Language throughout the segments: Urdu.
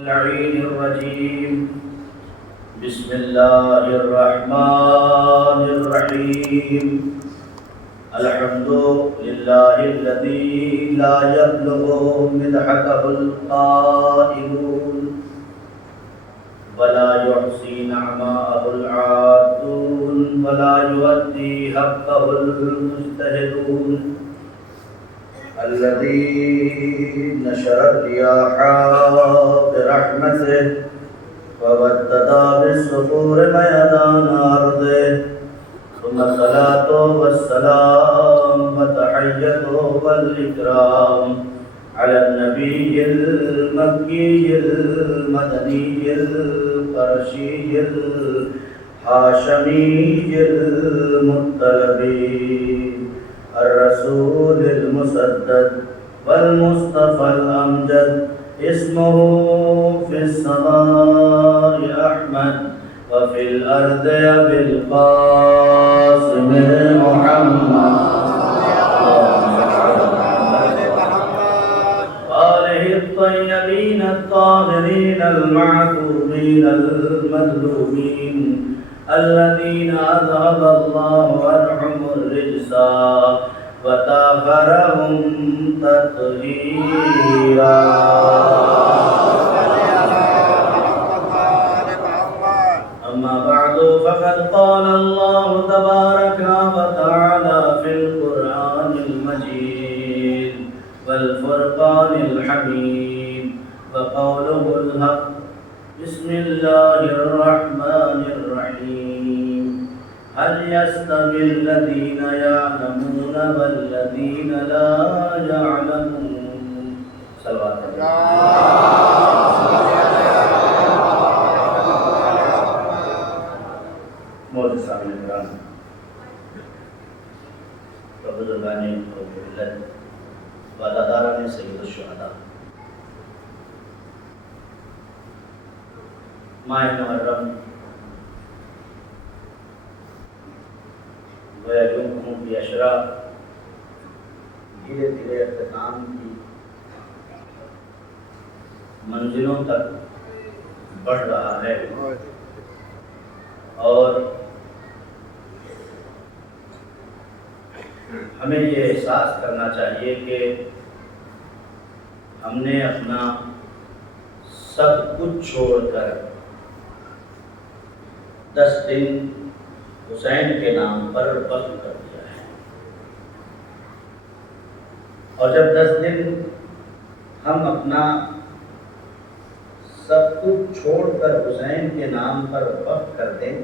اللعين الرجيم. بسم الله الرحمن الرحيم. الحمد لله الذي لا يبلغ مدحته القائلون ولا يحصي نعماءه العادون ولا يؤدي حقه المجتهدون. الذي نشر الرياح برحمته وبدد بالصخور ميدان أرضه. ثم الصلاة والسلام والتحية والإكرام على النبي المكي المدني القرشي الهاشمي المطلبي الرسول المسدد والمصطفى الأمجد. اسمه في السماء أحمد وفي الأرض أبي القاسم محمد آله الطيبين الطاهرين المعصومين المظلومين الذين أذهب الله عنهم الرجس وطهرهم تطهيرا. أما بعد فقد قال الله تبارك وتعالى في القرآن المجيد والفرقان الحميد وقوله الحق. بسم الله الرحمن الرحيم. هل يستوي الذين يعلمون والذين لا يعلمون؟ صلوات معزز سامعین کرام، بزرگان ملت، وعدہ سید الشہداء، ماہ محرم یوم کی اشرا دھیرے دھیرے اختتام کی منزلوں تک بڑھ رہا ہے، اور ہمیں یہ احساس کرنا چاہیے کہ ہم نے اپنا سب کچھ چھوڑ کر 10 دن حسین کے نام پر وقف کر دیا ہے، اور جب 10 دن ہم اپنا سب کچھ چھوڑ کر حسین کے نام پر وقف کر دیں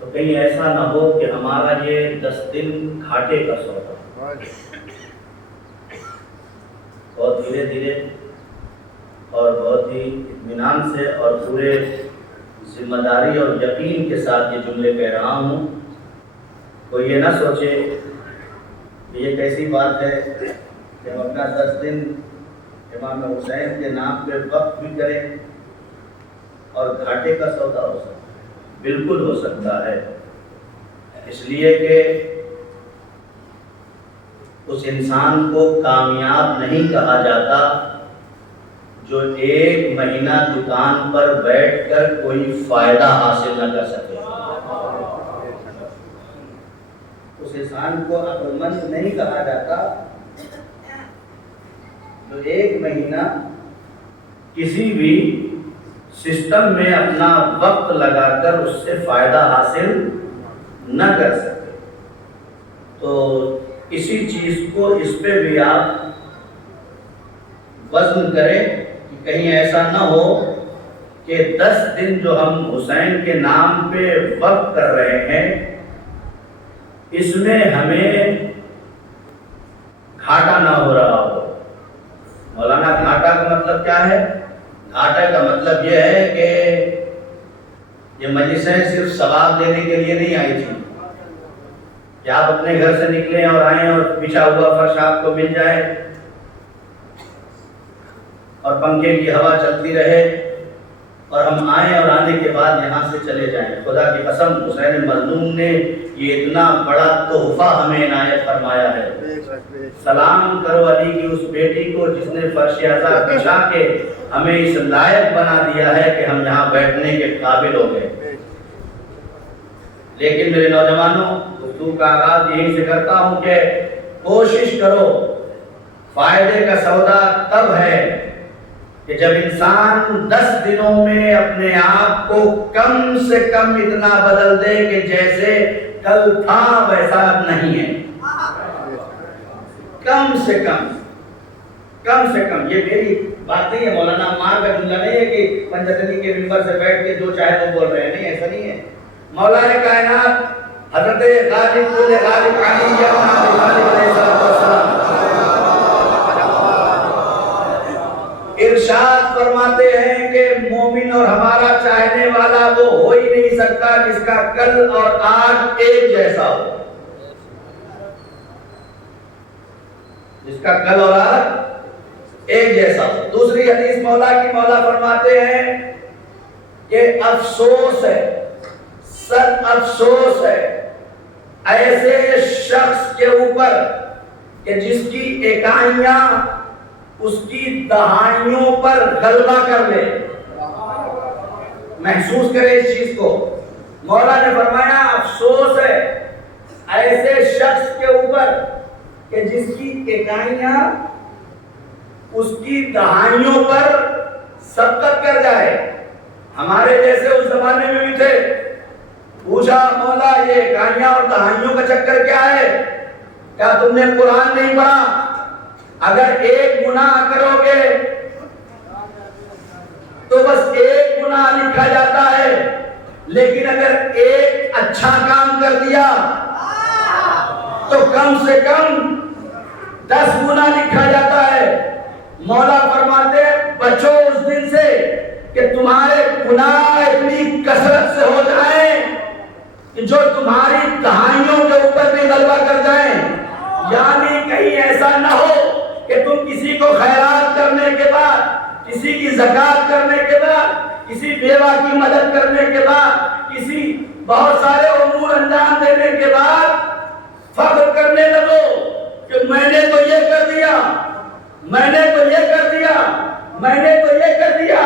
تو کہیں ایسا نہ ہو کہ ہمارا یہ 10 دن گھاٹے کا سودا بہت دھیرے دھیرے اور بہت ہی اطمینان سے اور پورے ذمہ داری اور یقین کے ساتھ یہ جملے کہہ رہا ہوں. کوئی یہ نہ سوچے کہ یہ کیسی بات ہے کہ ہم اپنا 10 دن امام حسین کے نام پہ وقف بھی کریں اور گھاٹے کا سودا ہو سکتا ہے. بالکل ہو سکتا ہے، اس لیے کہ اس انسان کو کامیاب نہیں کہا جاتا جو 1 مہینہ دکان پر بیٹھ کر کوئی فائدہ حاصل نہ کر سکے. اس انسان کو عقل مند نہیں کہا جاتا جو 1 مہینہ کسی بھی سسٹم میں اپنا وقت لگا کر اس سے فائدہ حاصل نہ کر سکے. تو اسی چیز کو اس پہ بھی آپ وزن کریں کہ کہیں ایسا نہ ہو کہ 10 دن جو ہم حسین کے نام پہ وقف کر رہے ہیں اس میں ہمیں گھاٹا نہ ہو رہا ہو. مولانا گھاٹا کا مطلب کیا ہے؟ گھاٹا کا مطلب یہ ہے کہ یہ مجلسیں صرف ثواب دینے کے لیے نہیں آئی تھی کہ آپ اپنے گھر سے نکلیں اور آئیں اور بچھا ہوا فرش آپ کو مل جائے اور پنکھے کی ہوا چلتی رہے اور ہم آئیں اور آنے کے بعد یہاں سے چلے جائیں۔ خدا کی قسم حسین مظلوم نے یہ اتنا بڑا تحفہ ہمیں عنایت فرمایا ہے۔ سلام کرو علی کی اس بیٹی کو جس نے فرش عزا بچھا کے ہمیں اس لائق بنا دیا ہے کہ ہم یہاں بیٹھنے کے قابل ہو گئے۔ لیکن میرے نوجوانوں، گفتگو کا آغاز یہیں سے کرتا ہوں کہ کوشش کرو، فائدے کا سودا تب ہے کہ جب انسان 10 دنوں میں اپنے آپ کو کم سے کم اتنا بدل دے کہ جیسے کل تھا ویسا نہیں ہے۔ کم سے کم یہ میری بات نہیں ہے، مولانا عمار کا جملہ نہیں ہے کہ پنجتنی کے منبر سے بیٹھ کے جو چاہے وہ بول رہے ہیں، نہیں، ایسا نہیں ہے۔ مولا کائنات حضرت غالب کل غالب علی غالب علیہ السلام ارشاد فرماتے ہیں کہ مومن اور ہمارا چاہنے والا وہ ہو ہی نہیں سکتا جس کا کل اور آج ایک جیسا ہو، جس کا کل اور آج ایک جیسا ہو۔ دوسری حدیث مولا کی، مولا فرماتے ہیں کہ افسوس ہے، سخت افسوس ہے ایسے شخص کے اوپر کہ جس کی اکائیاں اس کی دہائیوں پر غلبہ کر لے۔ محسوس کرے اس چیز کو۔ مولا نے فرمایا افسوس ہے ایسے شخص کے اوپر کہ جس کی اکائیاں اس کی دہائیوں پر سبقت کر جائے۔ ہمارے جیسے اس زمانے میں بھی تھے، پوچھا مولا یہ اکائیاں اور دہائیوں کا چکر کیا ہے؟ کیا تم نے قرآن نہیں پڑھا؟ اگر ایک گناہ کرو گے تو بس ایک گناہ لکھا جاتا ہے، لیکن اگر ایک اچھا کام کر دیا تو کم سے کم 10 گنا لکھا جاتا ہے۔ مولا فرماتے ہیں بچو اس دن سے کہ تمہارے گناہ اتنی کثرت سے ہو جائیں کہ جو تمہاری دہائیوں کے اوپر بھی غلبہ کر جائیں۔ یعنی کہیں ایسا نہ ہو کہ تم کسی کو خیرات کرنے کے بعد، کسی کی زکات کرنے کے بعد، کسی بیوہ کی مدد کرنے کے بعد، کسی بہت سارے امور انجام دینے کے بعد فخر کرنے لگو کہ میں نے تو یہ کر دیا، میں نے تو یہ کر دیا، میں نے تو یہ کر دیا۔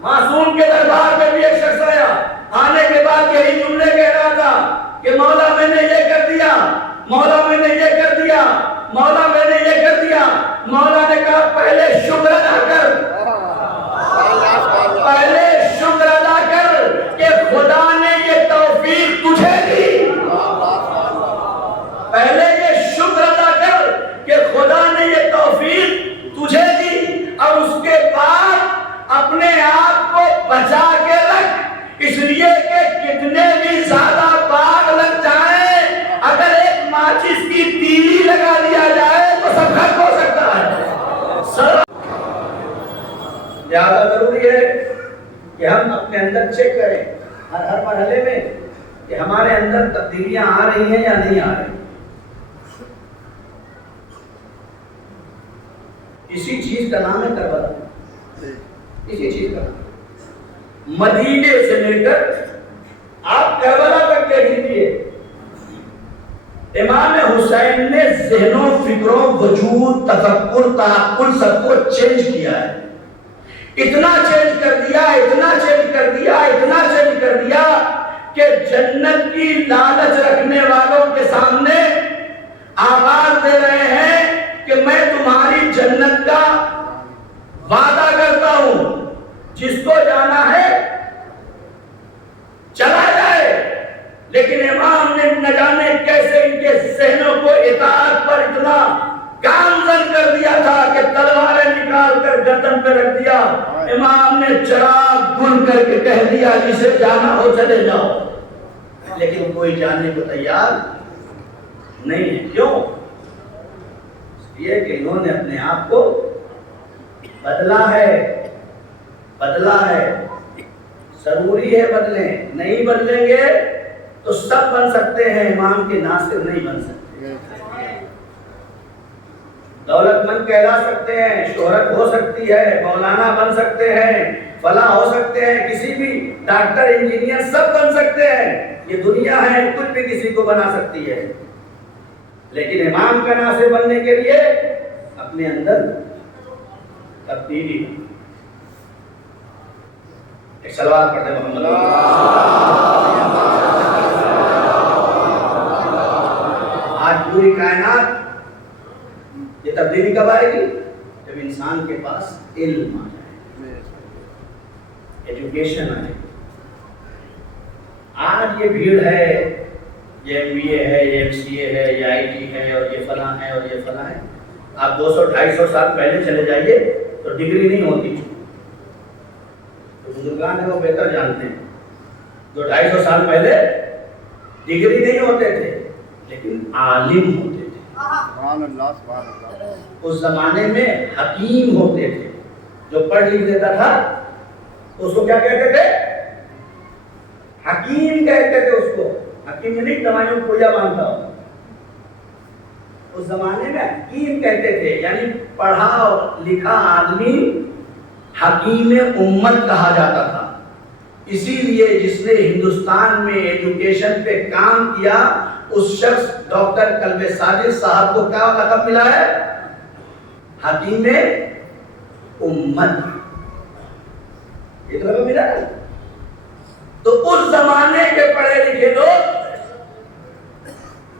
معصوم کے دربار میں بھی ایک شخص آیا، آنے کے بعد یہی جملے کہہ رہا تھا کہ مولا میں نے یہ کر دیا، مولا میں نے یہ کر دیا، مولا میں نے یہ کر دیا۔ مولا نے کہا پہلے شکر ادا کر، پہلے شکر ادا کر کہ خدا نے یہ توفیق تجھے دی۔ پہلے یہ شکر ادا کر کہ خدا نے یہ توفیق تجھے دی، اور اس کے بعد اپنے آپ کو بچا کے رکھ، اس لیے کہ کتنے بھی زیادہ باغ لگ جائیں، اگر ایک ماچس کی تیلی لگا دیا جائے تو سب خراب ہو سکتا ہے۔ لہذا ضروری ہے کہ ہم اپنے اندر چیک کریں ہر مرحلے میں کہ ہمارے اندر تبدیلیاں آ رہی ہیں یا نہیں آ رہی۔ اسی چیز کا نام ہے کربلا، اسی چیز کا نام۔ مدینے سے لے کر آپ کربلا تک دیکھ لیجیے، امام حسین نے ذہنوں، فکروں، وجود، تفکر، تعقل سب کو چینج کیا ہے۔ اتنا چینج کر دیا، اتنا چینج کر دیا، اتنا چینج کر دیا کہ جنت کی لالچ رکھنے والوں کے سامنے آواز دے رہے ہیں کہ میں تمہاری جنت کا وعدہ کرتا ہوں، جس کو جانا ہے چلا جائے۔ لیکن امام نے نہ جانے کیسے ان کے ذہنوں کو اطاعت پر اتنا گامزن کر دیا تھا کہ تلواریں نکال کر گردن پہ رکھ دیا۔ امام نے چراغ گل کر کے کہہ دیا جسے جانا ہو چلے جاؤ، لیکن کوئی جانے کو تیار نہیں ہے۔ کیوں؟ یہ کہ انہوں نے اپنے آپ کو بدلا ہے، بدلا ہے۔ ضروری ہے بدلیں، نہیں بدلیں گے تو سب بن سکتے ہیں، امام کے ناصر نہیں بن سکتے۔ دولت مند کہلا سکتے ہیں، شہرت ہو سکتی ہے، مولانا بن سکتے ہیں، فلاں ہو سکتے ہیں، کسی بھی ڈاکٹر انجینئر سب بن سکتے ہیں، یہ دنیا ہے کچھ بھی کسی کو بنا سکتی ہے، لیکن امام کا ناصر بننے کے لیے اپنے اندر تبدیلی۔ ایک صلوات پڑھتے محمد۔ آج پوری کائنات یہ تبدیلی کب آئے گی؟ جب انسان کے پاس علم آ جائے، ایجوکیشن آئے۔ آج یہ بھیڑ ہے، یہ MBA ہے، یہ MCA ہے، یہ IT ہے، اور یہ فلاں ہے، اور یہ فلاں ہے۔ آپ 200-250 سال پہلے چلے جائیے تو ڈگری نہیں ہوتی، تو بزرگان ہیں وہ بہتر جانتے ہیں، 200-250 سال پہلے ڈگری نہیں ہوتے تھے لیکن عالم ہوتے تھے۔ اس زمانے میں حکیم ہوتے تھے، جو پڑھ لکھ لیتا تھا اس کو کیا کہتے تھے؟ حکیم کہتے تھے اس کو۔ حکیم نہیں دوائیوں کو یا مانتا ہو، اس زمانے میں حکیم کہتے تھے، یعنی پڑھا لکھا آدمی حکیم امت کہا جاتا تھا۔ اسی لیے جس نے ہندوستان میں ایجوکیشن پہ کام کیا اس شخص ڈاکٹر کلب صادق صاحب کو کیا لقب ملا ہے؟ حکیم امت، یہ تو لقب ملا ہے۔ تو اس زمانے کے پڑھے لکھے لوگ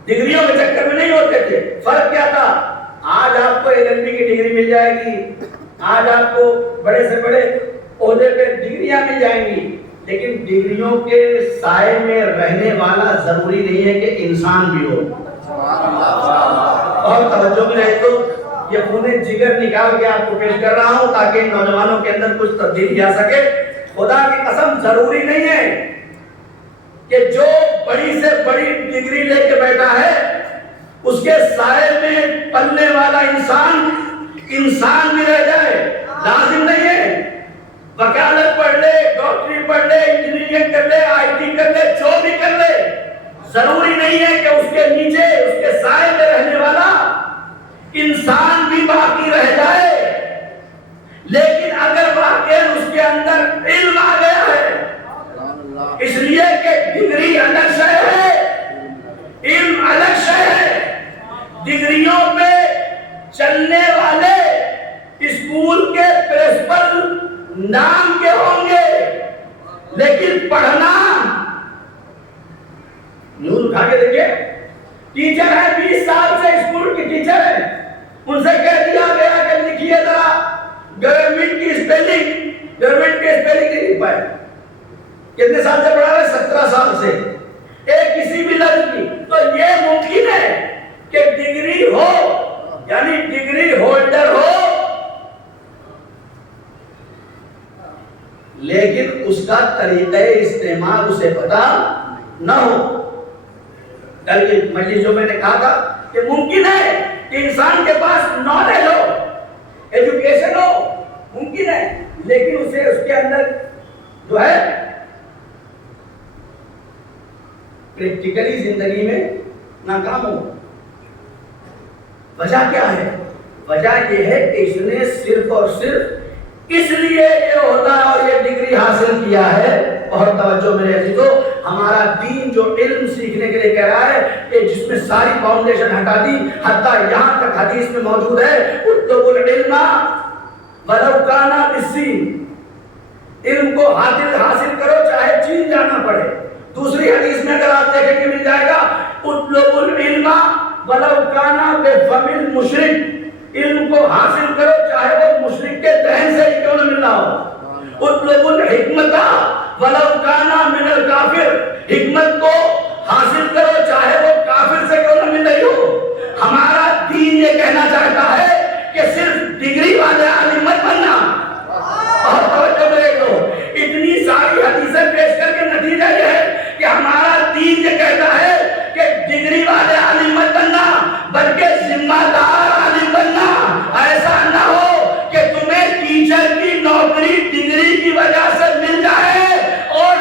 ڈگریوں کے چکر میں نہیں ہوتے تھے۔ فرق کیا تھا؟ آج آپ کو LLB کی ڈگری مل جائے گی، آج آپ کو بڑے سے بڑے عہدے پہ ڈگریاں مل جائیں گی، لیکن ڈگریوں کے سائے میں رہنے والا ضروری نہیں ہے کہ انسان بھی ہو۔ اور توجہ میں رہے تو یہ خون جگر نکال کے آپ کو پیش کر رہا ہوں تاکہ نوجوانوں کے اندر کچھ تبدیلی آ سکے۔ خدا کی قسم ضروری نہیں ہے کہ جو بڑی سے بڑی ڈگری لے کے بیٹھا ہے اس کے سائے میں پلنے والا انسان بھی رہ جائے، لازم نہیں ہے۔ وکالت پڑھ لے، ڈاکٹری پڑھ لے، انجینئرنگ کر لے، IT کر لے، جو بھی کر لے، ضروری نہیں ہے کہ اس کے نیچے اس کے سائے میں رہنے والا انسان بھی باقی رہ جائے، لیکن اگر واقعی اس کے اندر علم آ گیا ہے، اس لیے کہ ڈگری الگ شے ہے، علم الگ شے ہے۔ ڈگریوں پہ چلنے والے اسکول کے پرنسپل نام کے ہوں گے، لیکن پڑھنا نور اٹھا کے دیکھیں، ٹیچر ہے 20 سال سے اسکول کی ٹیچر ہے، ان سے کہہ دیا گیا کہ لکھیے ذرا گورنمنٹ کی اسپیلنگ نہیں لکھ پائے۔ کتنے سال سے پڑھا رہے؟ 17 سال سے، ایک کسی بھی لفظ کی۔ تو یہ ممکن ہے کہ ڈگری ہو، یعنی ڈگری ہولڈر ہو، لیکن اس کا طریقہ استعمال اسے پتا نہ ہو۔ کل کی مجلس جو میں نے کہا تھا کہ ممکن ہے کہ انسان کے پاس نالج ہو، ایجوکیشن ہو، ممکن ہے، لیکن اسے اس کے اندر جو ہے پریکٹیکلی زندگی میں ناکام ہو۔ وجہ کیا ہے؟ وجہ یہ ہے کہ اس نے صرف اور صرف اس لیے یہ ہوتا اور یہ ڈگری حاصل کیا ہے۔ بہت توجہ میرے عزیزو، ہمارا دین جو علم سیکھنے کے لیے کہہ رہا ہے کہ جس میں ساری فاؤنڈیشن ہٹا دی، حتیٰ یہاں تک حدیث میں موجود ہے اطلبوا العلم ولو کان بالصین، علم کو حاصل کرو چاہے چین جانا پڑے۔ دوسری حدیث میں اگر آپ دیکھیں گے مل جائے گا اطلبوا العلم ولو کان بفم المشرک، علم کو حاصل کرو چاہے وہ مشرک کے دہن سے ہی کیوں نہ ملنا ہو۔ اطلبوا الحکمت ولو کان من الکافر، حکمت کو حاصل کرو چاہے وہ کافر سے کیوں نہ مل رہی ہو۔ ہمارا دین یہ کہنا چاہتا ہے کہ صرف ڈگری والے عالم مت بننا۔ بہت توجہ میرے لوگ، اتنی ساری حدیثیں پیش کر کے نتیجہ یہ ہے کہ ہمارا دین یہ کہتا ہے کہ ڈگری والے عالم مت بننا، بلکہ ذمہ دار عالم بننا۔ ایسا نہ ہو کہ تمہیں ٹیچر کی نوکری ڈگری کی وجہ سے مل جائے اور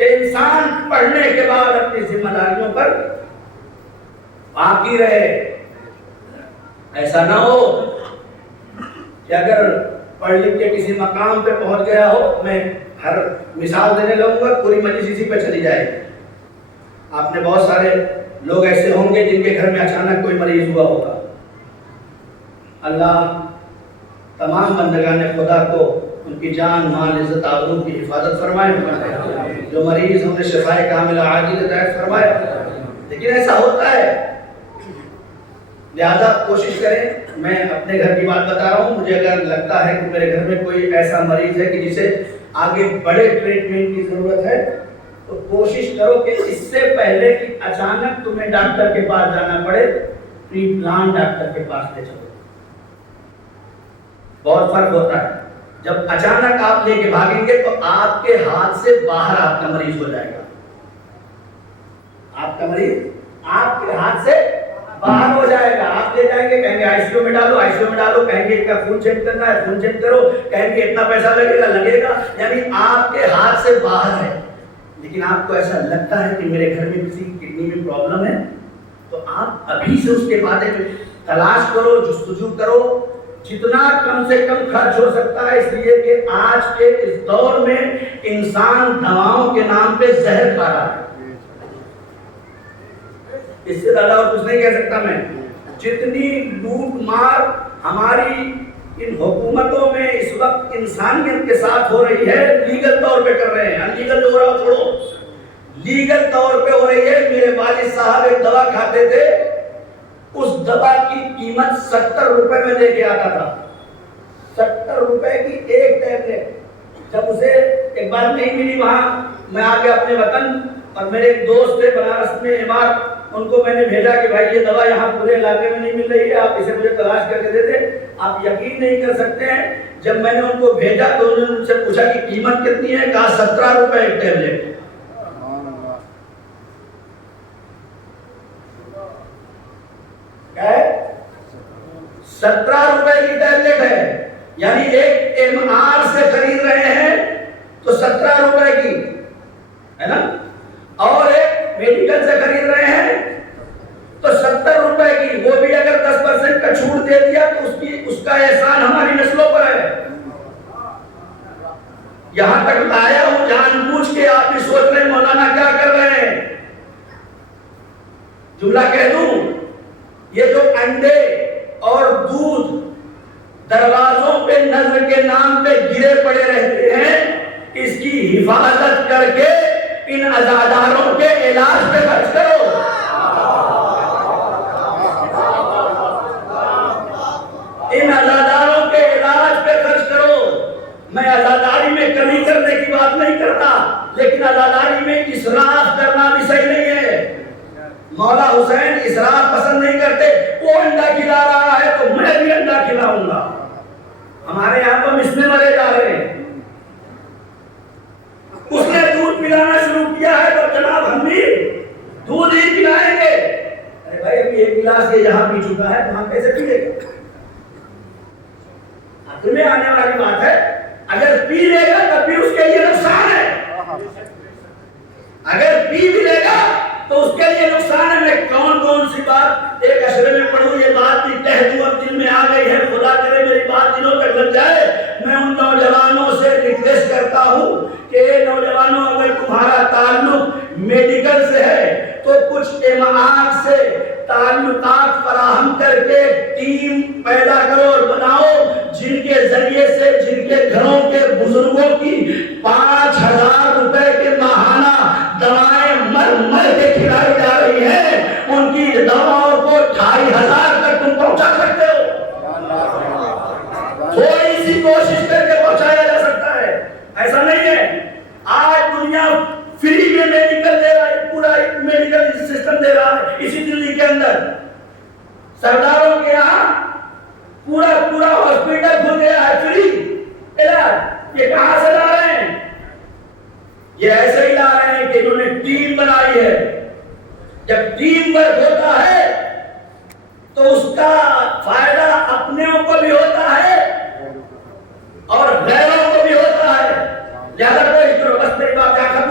کہ انسان پڑھنے کے بعد اپنی ذمہ داریوں پر باقی رہے. ایسا نہ ہو کہ اگر پڑھ لکھ کے کسی مقام پہ پہنچ گیا ہو، میں ہر مثال دینے لگوں گا، پوری مجلس اسی پہ چلی جائے گی. آپ نے بہت سارے لوگ ایسے ہوں گے جن کے گھر میں اچانک کوئی مریض ہوا ہوگا. اللہ تمام بندگان خدا کو ان کی جان مال عزت آبرو کی حفاظت فرمائے. جو مریض ہوں انہیں شفائے کاملہ عاجل عطا فرمائے. لیکن ایسا ہوتا ہے، لہذا کوشش کریں. میں اپنے گھر کی بات بتا رہا ہوں. مجھے اگر لگتا ہے کہ میرے گھر میں کوئی ایسا مریض ہے کہ جسے آگے بڑے ٹریٹمنٹ کی ضرورت ہے، تو کوشش کرو کہ اس سے پہلے کہ اچانک تمہیں ڈاکٹر کے پاس جانا پڑے، پری پلان ڈاکٹر کے پاس لے چلو. بہت فرق ہوتا ہے. جب اچانک آپ لے کے بھاگیں گے تو آپ کے ہاتھ سے باہر آپ کا مریض ہو جائے گا. آپ کا مریض آپ کے ہاتھ سے باہر ہو جائے گا. آپ لے جائیں گے، کہیں گے آئی سی یو میں ڈالو، آئی سی یو میں ڈالو، کہیں گے اس کا خون چیک کرنا ہے، خون چیک کرو، کہیں گے اتنا پیسہ لگے گا. یعنی آپ کے ہاتھ سے باہر ہے. لیکن آپ کو ایسا لگتا ہے کہ میرے گھر میں کسی کی کڈنی میں پرابلم ہے، تو آپ ابھی سے اس کے بارے میں تلاش کرو، جستجو کرو، جتنا کم سے کم خرچ ہو سکتا ہے. اس لیے کہ آج کے اس دور میں انسان دواؤں کے نام پہ زہر کھا رہا ہے. اس سے زیادہ اور کچھ نہیں کہہ سکتا میں. جتنی لوٹ مار ہماری ان حکومتوں میں اس وقت انسانیت کے ساتھ ہو رہی ہے، لیگل طور پہ کر رہے ہیں. انلیگل تو ہو رہا چھوڑو، لیگل طور پہ ہو رہی ہے. میرے والد صاحب ایک دوا کھاتے تھے، اس دوا کی قیمت 70 روپے میں لے کے آتا تھا. 70 روپے کی ایک ٹیبلٹ. جب اسے ایک بار نہیں ملی وہاں، میں آ گیا اپنے وطن، اور میرے ایک دوست تھے بنارس میں امار، ان کو میں نے بھیجا کہ بھائی یہ دوا یہاں پورے علاقے میں نہیں مل رہی ہے، آپ اسے مجھے تلاش کر کے دے دیں. آپ یقین نہیں کر سکتے ہیں، جب میں نے ان کو بھیجا تو انہوں نے ان سے پوچھا کہ قیمت کتنی ہے، کہا 17 روپے ایک ٹیبلٹ. کیا ہے؟ 17 روپے کی ٹیبلٹ ہے. یعنی ایک ایم آر سے خرید رہے ہیں تو 17 روپے کی ہے نا، اور ایک میڈیکل سے خرید رہے ہیں تو 70 روپے کی. وہ بھی اگر 10% کا چھوٹ دے دیا تو اس کا احسان ہماری نسلوں پر ہے. یہاں تک لایا ہوں جان بوجھ کے. آپ بھی سوچ رہے ہیں مولانا کیا کر رہے ہیں. جملہ کہہ دوں، یہ جو انڈے اور دودھ دروازوں پہ نظر کے نام پہ گرے پڑے رہتے ہیں، اس کی حفاظت کر کے ان عزاداروں کے علاج پہ خرچ کرو. ان عزاداروں کے علاج پہ خرچ کرو. میں عزاداری میں کمی کرنے کی بات نہیں کرتا، لیکن عزاداری میں اسراف کرنا بھی صحیح نہیں ہے. مولا حسین اسراف پسند نہیں کرتے. وہ انڈا کھلا رہا ہے تو میں بھی انڈا کھلاؤں گا. ہمارے یہاں تو اس میں مرے جا رہے ہیں. اس نے دودھ پلانا شروع کیا ہے تو جناب ہم بھی دودھ ہی پلائیں گے. ارے بھائی ابھی ایک گلاس یہ یہاں پی چکا ہے تو ہم کیسے پی لے گا؟ عقل میں آنے والی بات ہے. اگر پی لے گا تب بھی اس کے لیے نقصان ہے. اگر پی بھی لے گا تو اس کے لیے نقصان ہے. میں کون سی بات ایک اشرے میں پڑھوں، یہ بات بھی کہہ دوں، اب دل میں آ گئی ہے، خدا کرے میری بات دنوں تک لگ جائے. میں ان نوجوانوں سے ریکویسٹ کرتا ہوں کہ نوجوانوں اگر تمہارا تعلق میڈیکل سے ہے تو کچھ امامات سے تعلقات فراہم کر کے ٹیم پیدا کرو اور بناؤ، جن کے ذریعے سے جن کے گھروں کے بزرگوں کی 5000 روپے کے ماہانہ دوائیں مر کے کھلائی جا رہی ہیں، ان کی دواؤں کو 2500 تک تم پہنچا سکتے ہو. تھوڑی سی کوشش کر کے پہنچایا جا سکتا ہے. ایسا نہیں ہے. آج دنیا فری میں میڈیکل دے رہا ہے، پورا میڈیکل سسٹم دے رہا ہے. اسی دلی کے اندر سرداروں کے یہاں پورا ہاسپٹل کھل گیا ہے، فری علاج. یہ کہاں سے لا رہے ہیں؟ یہ ایسے ہی لا رہے ہیں کہ انہوں نے ٹیم بنائی ہے. جب ٹیم ورک ہوتا ہے تو اس کا فائدہ اپنوں کو بھی ہوتا ہے اور غیروں کو بھی ہوتا ہے. لہذا کوئی بس میری بات ختم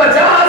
50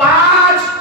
5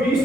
20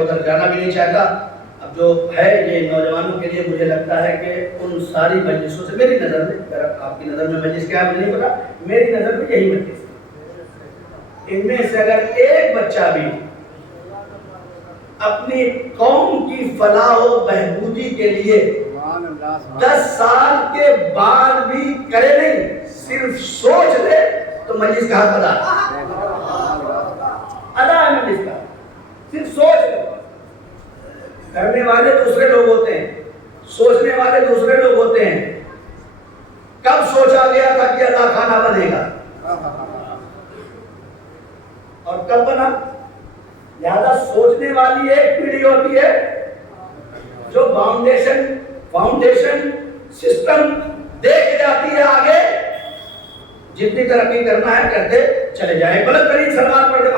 ادھر جانا بھی نہیں چاہتا. اب جو ہے یہ نوجوانوں کے لیے مجھے لگتا ہے کہ ان ساری مجلسوں سے میری نظر میں، اگر آپ کی نظر میں مجلس کیا ہے مجھے نہیں پتا، میری نظر میں یہی مجلس ہے. ان میں سے اگر ایک بچہ بھی اپنی قوم کی فلاح و بہبودی کے لیے 10 سال کے بعد بھی کرے نہیں، صرف سوچ لے، تو مجلس کا حق ادا ہے. مجلس کا صرف سوچ لے. کرنے والے دوسرے لوگ ہوتے ہیں، سوچنے والے دوسرے لوگ ہوتے ہیں. کب سوچا گیا تھا کہ اللہ خانہ بنے گا اور کب بنا؟ لہذا سوچنے والی ایک پیڑھی ہوتی ہے جو فاؤنڈیشن سسٹم دیکھ جاتی ہے آگے، جتنی ترقی کرنا ہے کرتے چلے جائیں. بلند ترین سلوات پڑھ کے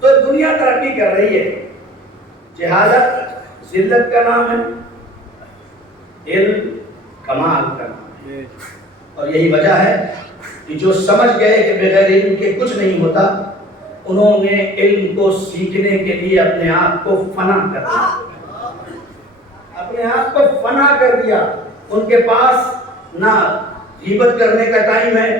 تو دنیا ترقی کر رہی ہے. جہالت ذلت کا نام ہے، علم کمال کا نام ہے. اور یہی وجہ ہے کہ جو سمجھ گئے کہ بغیر علم کے کچھ نہیں ہوتا، انہوں نے علم کو سیکھنے کے لیے اپنے آپ کو فنا کر دیا. اپنے آپ کو فنا کر دیا. ان کے پاس نہ غیبت کرنے کا ٹائم ہے،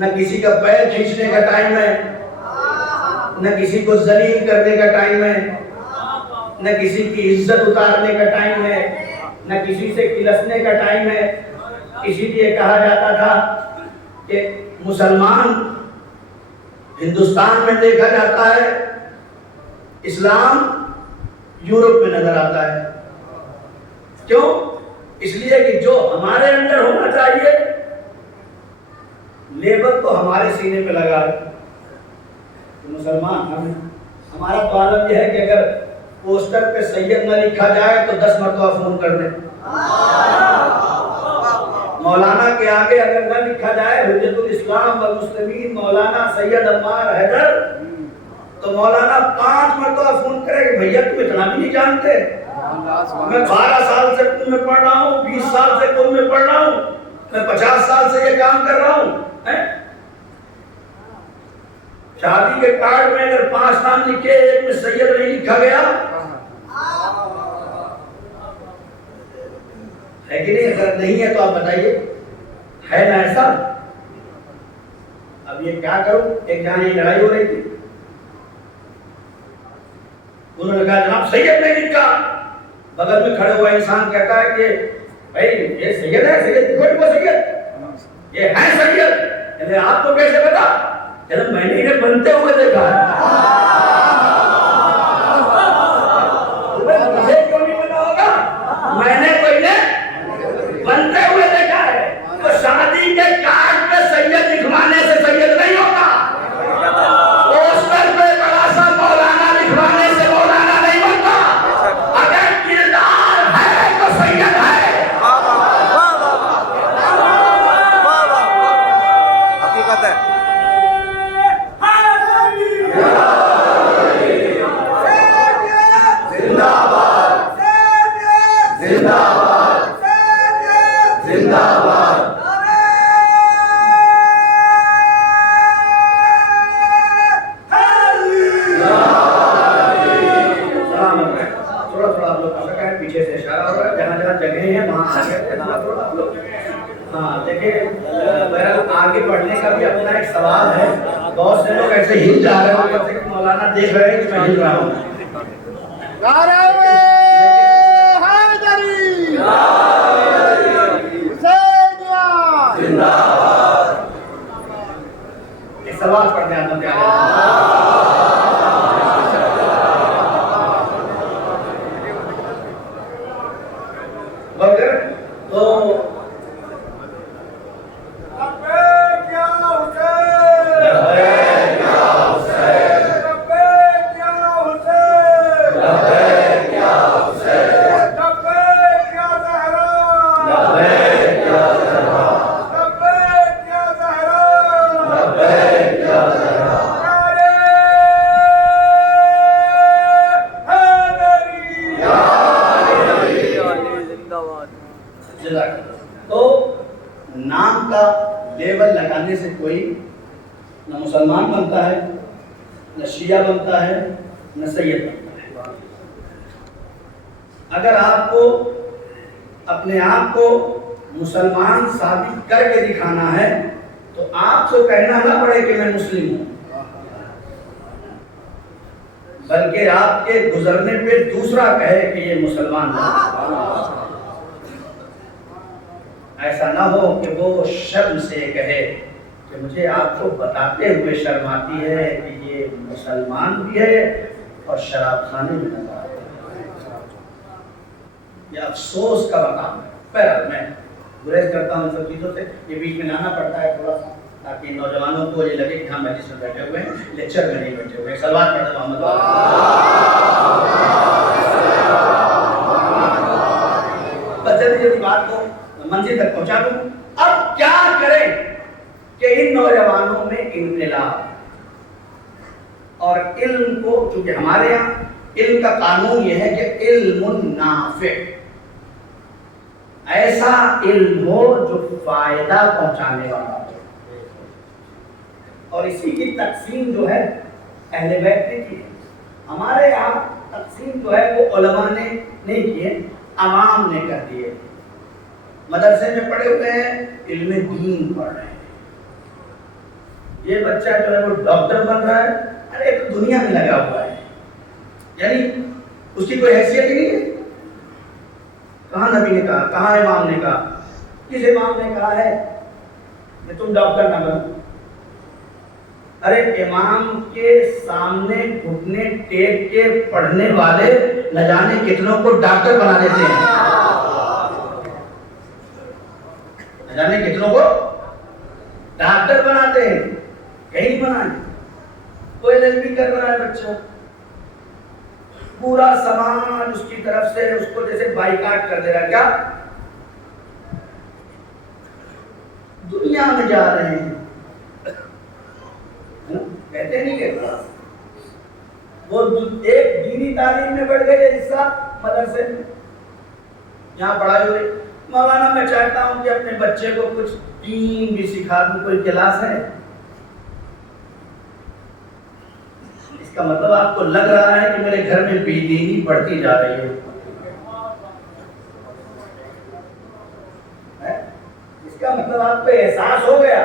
نہ کسی کا پیر کھینچنے کا ٹائم ہے، نہ کسی کو ذلیل کرنے کا ٹائم ہے، نہ کسی کی عزت اتارنے کا ٹائم ہے، نہ کسی سے کلسنے کا ٹائم ہے. اسی لیے کہا جاتا تھا کہ مسلمان ہندوستان میں دیکھا جاتا ہے، اسلام یورپ میں نظر آتا ہے. کیوں؟ اس لیے کہ جو ہمارے اندر ہونا چاہیے لیبر تو ہمارے سینے پہ لگا ہے. مسلمان ہمارا تو عالم یہ ہے کہ اگر پوسٹر پہ سید نہ لکھا جائے تو 10 مرتبہ فون کر دیں. مولانا کے آگے اگر نہ لکھا جائے حجت الاسلام والمسلمین مولانا سید عمار حیدر، تو مولانا 5 مرتبہ فون کرے کہ بھیا تم اتنا بھی نہیں جانتے، میں 12 سال سے قوم میں پڑھ رہا ہوں، 20 سال سے قوم میں پڑھ رہا ہوں، میں 50 سال سے یہ کام کر رہا ہوں. شادی کے کارڈ میں اگر 5 نام لکھے ایک میں سید نہیں لکھا گیا ہے کہ نہیں؟ اگر نہیں ہے تو آپ بتائیے، ہے نا ایسا؟ اب یہ کیا کروں؟ ایک جہاں یہ لڑائی ہو رہی تھی، انہوں نے کہا جناب سید نہیں لکھا. بغل میں کھڑے ہوا انسان کہتا ہے کہ بھائی یہ سید ہے، سید کوئی وہ سید، یہ ہے سید. آپ کو کیسے پتا؟ جب میں نے انہیں بنتے ہوئے دیکھا ہے. مجھے کیوں نہیں پتا ہوگا؟ میں نے تو انہیں بنتے ہوئے دیکھا ہے. تو شادی کے کارڈ پہ سید لکھوانے سے سید نہیں ہوتا، پوسٹر پہ بڑا سا مولانا لکھوانے سے مولانا نہیں بنتا. اگر کردار ہے تو سید ہے. حقیقت ہے. آگے بڑھنے کا بھی اپنا ایک سوال ہے. بہت سے لوگ ایسے ہل جا رہے ہیں جیسے کہ مولانا دیکھ رہے ہیں کہ میں ہل رہا ہوں. ایک سوال پڑھتے ہیں آپ تو کا لیبل لگانے سے کوئی نہ مسلمان بنتا ہے، نہ شیعہ بنتا ہے، نہ سید بنتا ہے۔ اگر آپ کو اپنے آپ کو مسلمان ثابت کر کے دکھانا ہے تو آپ کو کہنا نہ پڑے کہ میں مسلم ہوں، بلکہ آپ کے گزرنے پہ دوسرا کہے کہ یہ مسلمان ہے۔ ایسا نہ ہو کہ وہ شرم سے کہے کہ مجھے آپ کو بتاتے ہوئے شرم آتی ہے کہ یہ مسلمان بھی ہے اور شراب خانے میں نظر آتا ہے۔ یہ افسوس کا مقام ہے۔ بہرحال میں گریز کرتا ہوں ان سب چیزوں سے، یہ بیچ میں لانا پڑتا ہے تھوڑا سا تاکہ نوجوانوں کو یہ لگے کہ ہم مجلس میں بیٹھے ہوئے ہیں، لیکچر میں نہیں بیٹھے ہوئے ہیں۔ صلوات پڑھتے محمد۔ بس جلدی جلدی بات کو منزل تک پہنچا دوں۔ اب کیا کریں کہ ان نوجوانوں میں انقلاب اور علم کو، چونکہ ہمارے یہاں علم کا قانون یہ ہے کہ علم نافع، ایسا علم ہو جو فائدہ پہنچانے والا ہو، اور اسی کی تقسیم جو ہے اہل بیت نے کی ہے۔ ہمارے یہاں تقسیم جو ہے وہ علماء نے نہیں کی ہے، عوام نے کر دی ہے۔ مدرسے میں پڑھے ہوئے ہیں، علم دین پڑھ رہے ہیں۔ یہ بچہ جو ہے وہ ڈاکٹر بن رہا ہے، ارے تو دنیا میں لگا ہوا ہے، یعنی اس کی کوئی حیثیت ہی نہیں ہے۔ کہاں نبی نے کہا، کہاں امام نے کہا، کس امام نے کہا ہے کہ تم ڈاکٹر نہ بنو؟ ارے امام کے سامنے گھٹنے ٹیک کے پڑھنے والے نہ جانے کتنوں کو ڈاکٹر بنا دیتے ہیں، نہ جانے کتنوں کو ڈاکٹر بناتے ہیں، کہیں نہیں بنائے۔ کوئی LLB کر رہا ہے بچہ، پورا سماج اس کی طرف سے اس کو جیسے بائیکاٹ کر دے رہا ہے۔ کیا دنیا میں جا رہے ہیں، کہتے نہیں کہ وہ ایک دینی تعلیم میں بڑھ گئے حصہ مدرسے میں، یہاں پڑھائی ہوئی۔ مولانا میں چاہتا ہوں کہ اپنے بچے کو کچھ دین بھی سکھا دوں، کوئی کلاس ہے؟ اس کا مطلب آپ کو لگ رہا ہے کہ میرے گھر میں بے دینی بڑھتی جا رہی ہے۔ اس کا مطلب آپ کو احساس ہو گیا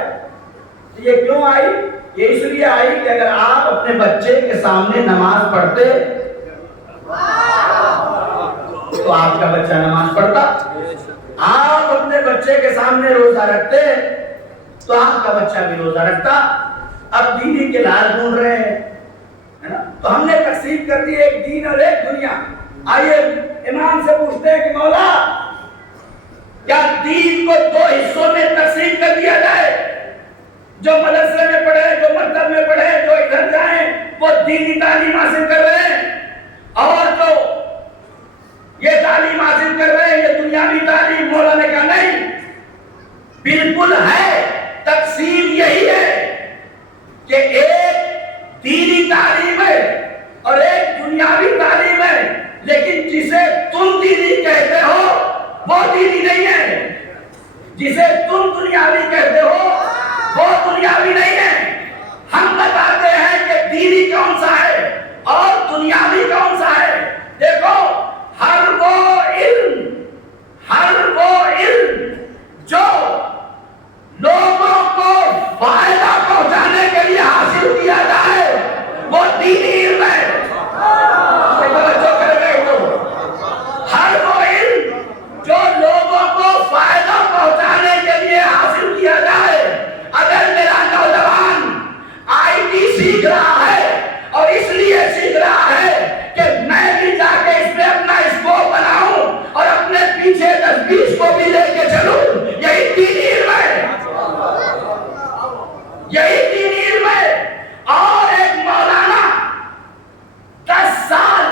کہ یہ کیوں آئی؟ یہ اس لیے آئی کہ اگر آپ اپنے بچے کے سامنے نماز پڑھتے تو آپ کا بچہ نماز پڑھتا، آپ اپنے بچے کے سامنے روزہ رکھتے تو آپ کا بچہ بھی روزہ رکھتا۔ اب دینی کے لال ڈھونڈ رہے ہیں، تو ہم نے تقسیم کر دی ایک دین اور ایک دنیا۔ آئیے امام سے پوچھتے ہیں کہ مولا کیا دین کو دو حصوں میں تقسیم کر دیا جائے؟ جو مدرسے میں پڑھے، جو مکتب میں پڑھے، جو ادھر جائیں وہ دینی تعلیم حاصل کر رہے ہیں، اور جو یہ تعلیم حاصل کر رہے ہیں یہ دنیاوی تعلیم۔ مولا نے کہا نہیں، بالکل ہے، تقسیم یہی ہے کہ ایک دینی تعلیم ہے اور ایک دنیاوی تعلیم ہے، لیکن جسے تم دینی کہتے ہو وہ دینی نہیں ہے، جسے تم دنیاوی کہتے ہو وہ دنیاوی نہیں ہے۔ ہم بتاتے ہیں کہ دینی کون سا ہے اور دنیاوی کون سا ہے۔ دیکھو، ہر وہ علم جو لوگوں کو فائدہ پہنچانے کے لیے حاصل کیا جائے وہ دینی علم ہے۔ ہر وہ علم جو لوگوں کو فائدہ پہنچانے کے لیے حاصل کیا جائے، اگر میرا نوجوان IT سیکھ رہا ہے اور اس لیے سیکھ رہا ہے کہ میں بھی جا کے اس میں اپنا اسکوپ بناؤں اور اپنے پیچھے 10-20 کو بھی لے کے چلوں، یہی دینی علم ہے، یہی دینی علم ہے۔ اور ایک مولانا 10 سال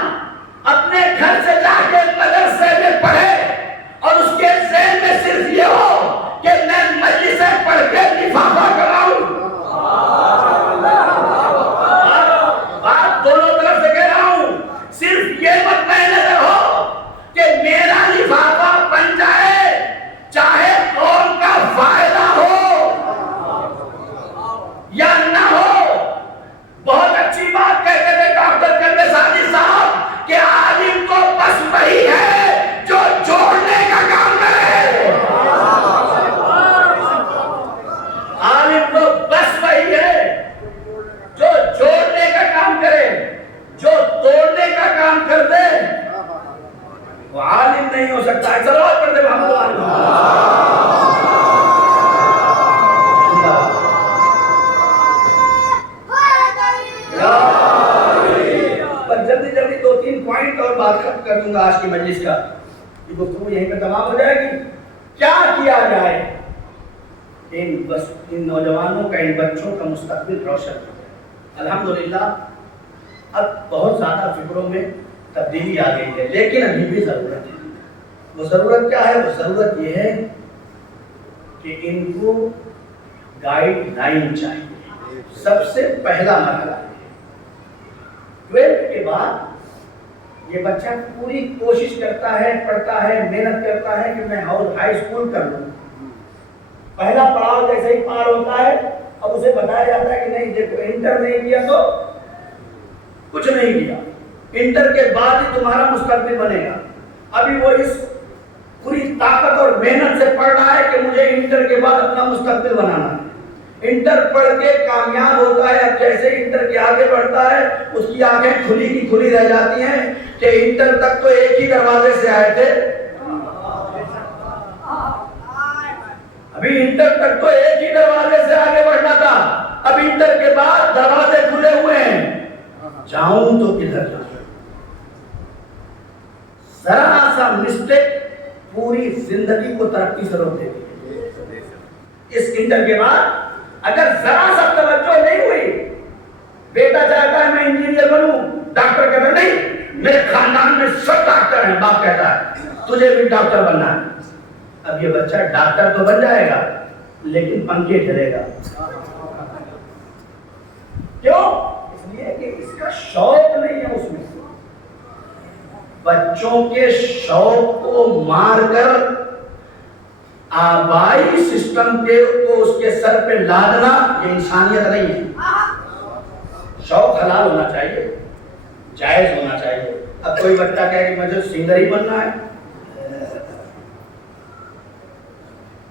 اپنے گھر سے جا کے مدرسے میں پڑھے اور اس کے ذہن میں صرف یہ ہو کہ میں مجلسیں پڑھ کے لفافہ کراؤں۔ بات دونوں طرف سے کہہ رہا ہوں، صرف یہ مت میں نظر ہو کہ میرا لفافہ بن جائے، چاہے قوم کا فائدہ ہو دوں گا آج کی مجلس کا، یہ گفتگو یہیں پہ تمام ہو جائے گی۔ کیا کیا جائے ان نوجوانوں کا، ان بچوں کا مستقبل روشن ہو جائے۔ الحمدللہ اب بہت زیادہ فکروں میں تبدیلی آ گئی ہے، لیکن ابھی بھی ضرورت ہے۔ وہ ضرورت کیا ہے؟ وہ ضرورت یہ ہے کہ ان کو گائیڈ لائن چاہیے۔ سب سے پہلا مرحلہ ہے 12 کے بعد یہ بچہ پوری کوشش کرتا ہے، پڑھتا ہے، محنت کرتا ہے کہ میں ہائی اسکول کر لوں۔ پہلا پڑاؤ جیسے ہی پار ہوتا ہے اب اسے بتایا جاتا ہے کہ نہیں دیکھو انٹر نہیں کیا تو کچھ نہیں کیا، انٹر کے بعد ہی تمہارا مستقبل بنے گا۔ ابھی وہ اس پوری طاقت اور محنت سے پڑھ رہا ہے کہ مجھے انٹر کے بعد اپنا مستقبل بنانا ہے۔ انٹر پڑھ کے کامیاب ہوتا ہے، اب جیسے انٹر کے آگے بڑھتا ہے اس کی آنکھیں کھلی کی کھلی رہ جاتی ہیں کہ انٹر تک تو ایک ہی دروازے سے آئے تھے، ابھی انٹر تک تو ایک ہی دروازے سے آگے بڑھنا تھا، اب انٹر کے بعد دروازے کھلے ہوئے ہیں، جاؤں تو کدھر جاؤں۔ ذرا سا مسٹیک پوری زندگی کو ترقی سے روک دیتی ہے۔ اس انٹر کے بعد اگر ذرا سا توجہ نہیں ہوئی، بیٹا چاہتا ہے میں انجینئر بنوں، ڈاکٹر کہتا ہے نہیں میرے خاندان میں سب ڈاکٹر ہیں، باپ کہتا ہے تجھے بھی ڈاکٹر بننا ہے۔ اب یہ بچہ ڈاکٹر تو بن جائے گا لیکن پنکھے جھلے گا، کیوں؟ اس لیے کہ اس کا شوق نہیں ہے۔ اس میں بچوں کے شوق کو مار کر آبائی سسٹم کو اس کے سر پہ لادنا یہ انسانیت نہیں ہے۔ شوق حلال ہونا چاہیے، جائز ہونا چاہیے۔ اب کوئی بچہ کہے کہ مجھے سنگر ہی بننا ہے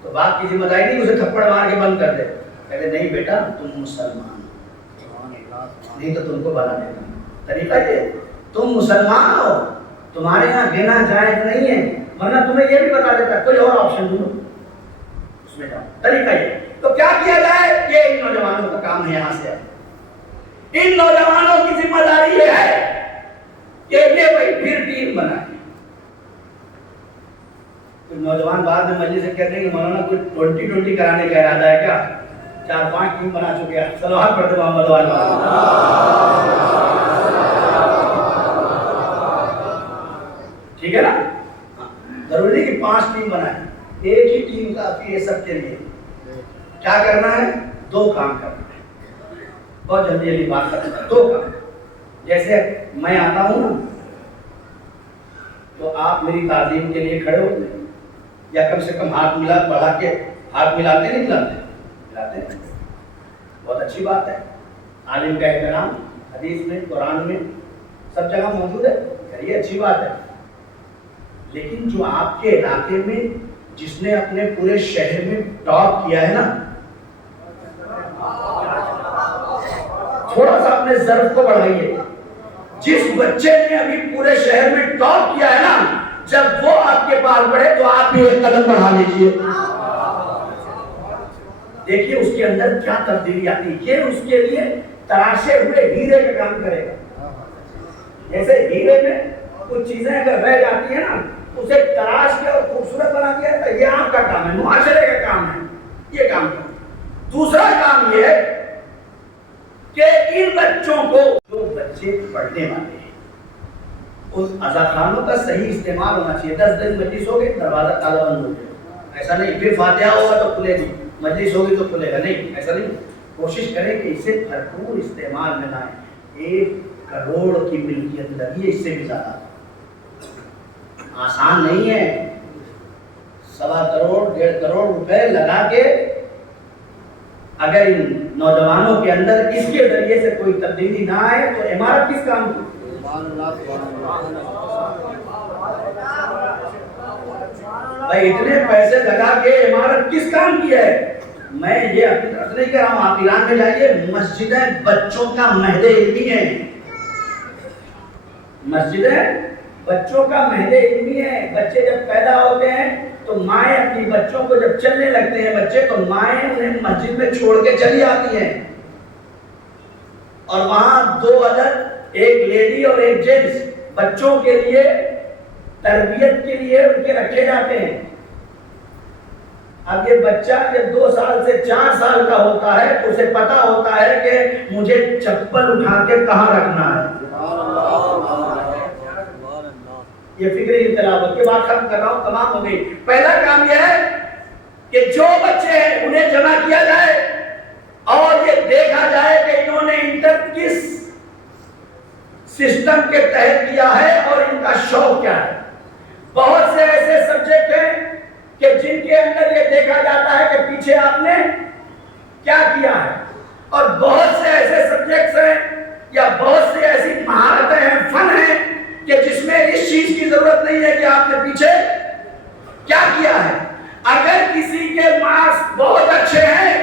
تو باپ کی ذمہ داری نہیں اسے تھپڑ مار کے بند کر دے، کہتے نہیں بیٹا تم مسلمان نہیں تو تم کو بنا دیتا۔ طریقہ یہ تم مسلمان ہو، تمہارے یہاں گنا جائز نہیں ہے، ورنہ تمہیں یہ بھی بتا دیتا کوئی اور آپشن ڈھونڈو اس میں جاؤ۔ طریقہ یہ تو کیا کیا جائے، یہ ان نوجوانوں کا کام ہے۔ یہاں سے ان نوجوانوں کی ذمہ داری یہ ہے کہ یہ بھائی پھر ٹیم بنائے۔ نوجوان بعد میں مجلس سے کہتے ہیں کہ مولانا کوئی 20-20 کرانے کا ارادہ ہے کیا؟ 4-5 ٹیم بنا چکے ہیں، صلوات پڑھتے محمد والے۔ ٹھیک ہے نا؟ ضروری کہ 5 ٹیم بنائیں، ایک ہی ٹیم کافی ہے سب کے لیے۔ کیا کرنا ہے؟ 2 کام کرنا ہے، بہت جلدی جلدی بات کرنا ہے۔ 2 کام، جیسے میں آتا ہوں نا تو آپ میری تعظیم کے لیے کھڑے ہوتے ہیں یا کم سے کم ہاتھ ملا بڑھا کے ہاتھ ملاتے نہیں ملاتے ہیں، بہت اچھی بات ہے۔ عالم کا احترام حدیث میں قرآن میں سب جگہ موجود ہے، یہ اچھی بات ہے۔ لیکن جو آپ کے علاقے میں جس نے اپنے پورے شہر میں ٹاپ کیا ہے نا، تھوڑا سا اپنے ضرب کو بڑھائیے۔ جس بچے نے ابھی پورے شہر میں ٹاپ کیا ہے نا، جب وہ آپ کے پاس بڑھے تو آپ بھی ایک قدم بڑھا لیجیے، دیکھیے اس کے اندر کیا تبدیلی آتی ہے۔ یہ اس کے لیے تراشے ہوئے ہیرے کا کام کرے گا۔ جیسے ہیرے میں کچھ چیزیں اگر رہ جاتی ہیں نا، اسے تراش کے اور خوبصورت بنا دیا تو یہ آپ کا کام ہے، معاشرے کا کام ہے، یہ کام کرو۔ دوسرا کام یہ ہے کہ ان بچوں کو، جو بچے پڑھنے والے ہیں، ان عزاخانوں کا صحیح استعمال ہونا چاہیے۔ 10 دن مجلس ہو گئی دروازہ تالا بند ہو گیا، ایسا نہیں پھر فاتحہ ہوگا تو کھلے گی، مجلس ہوگی تو کھلے گا، نہیں ایسا نہیں۔ کوشش کریں کہ اسے بھرپور استعمال میں لائیں۔ 1 کروڑ کی ملکیت لگی ہے، اس سے بھی زیادہ آسان نہیں ہے۔ 1.25 کروڑ 1.5 کروڑ روپے لگا کے اگر ان نوجوانوں کے اندر اس کے ذریعے سے کوئی تبدیلی نہ آئے تو عمارت کس کام کی؟ بھائی اتنے پیسے لگا کے عمارت کس کام کی ہے؟ میں یہ اپنی طرف نہیں کہہ رہا ہوں، آپ ایران میں جائیے، مسجدیں بچوں کا مہد علمی ہیں، مسجدیں بچوں کا مہد علمی ہے۔ بچے جب پیدا ہوتے ہیں تو مائیں اپنی بچوں کو جب چلنے لگتے ہیں بچے تو مائیں انہیں مسجد میں چھوڑ کے چلی آتی ہیں، اور وہاں 2 عدد، ایک لیڈی اور ایک جینٹس، بچوں کے لیے تربیت کے لیے ان کے رکھے جاتے ہیں. اب یہ بچہ جب 2 سال سے 4 سال کا ہوتا ہے تو اسے پتا ہوتا ہے کہ مجھے چپل اٹھا کے کہاں رکھنا ہے. یہ فکری تلاوت کے بعد ختم کر رہا ہوں، تمام ہو گئی. پہلا کام یہ ہے کہ جو بچے ہیں انہیں جمع کیا جائے اور یہ دیکھا جائے کہ انہوں نے انٹر کس سسٹم کے تحت کیا ہے اور ان کا شوق کیا ہے. بہت سے ایسے سبجیکٹ ہیں کہ جن کے اندر یہ دیکھا جاتا ہے کہ پیچھے آپ نے کیا کیا ہے، اور بہت سے ایسے سبجیکٹس ہیں یا بہت سی ایسی مہارتیں ہیں، فن ہیں کہ جس میں اس چیز کی ضرورت نہیں ہے کہ آپ نے پیچھے کیا کیا ہے. اگر کسی کے مارکس بہت اچھے ہیں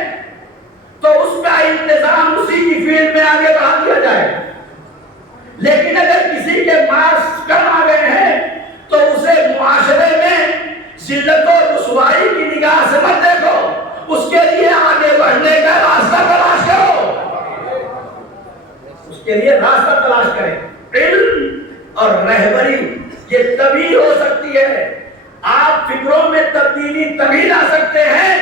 تو اس کا انتظام اسی کی فیلڈ میں آگے بڑھا دیا جائے، لیکن اگر کسی کے مارکس کم آ گئے ہیں تو اسے معاشرے میں ذلت و رسوائی کی نگاہ سے مت دیکھو، اس کے لیے آگے بڑھنے کا راستہ تلاش کرو، اس کے لیے راستہ تلاش کریں. علم اور رہبری یہ تبھی ہو سکتی ہے، آپ فکروں میں تبدیلی تبھی لا سکتے ہیں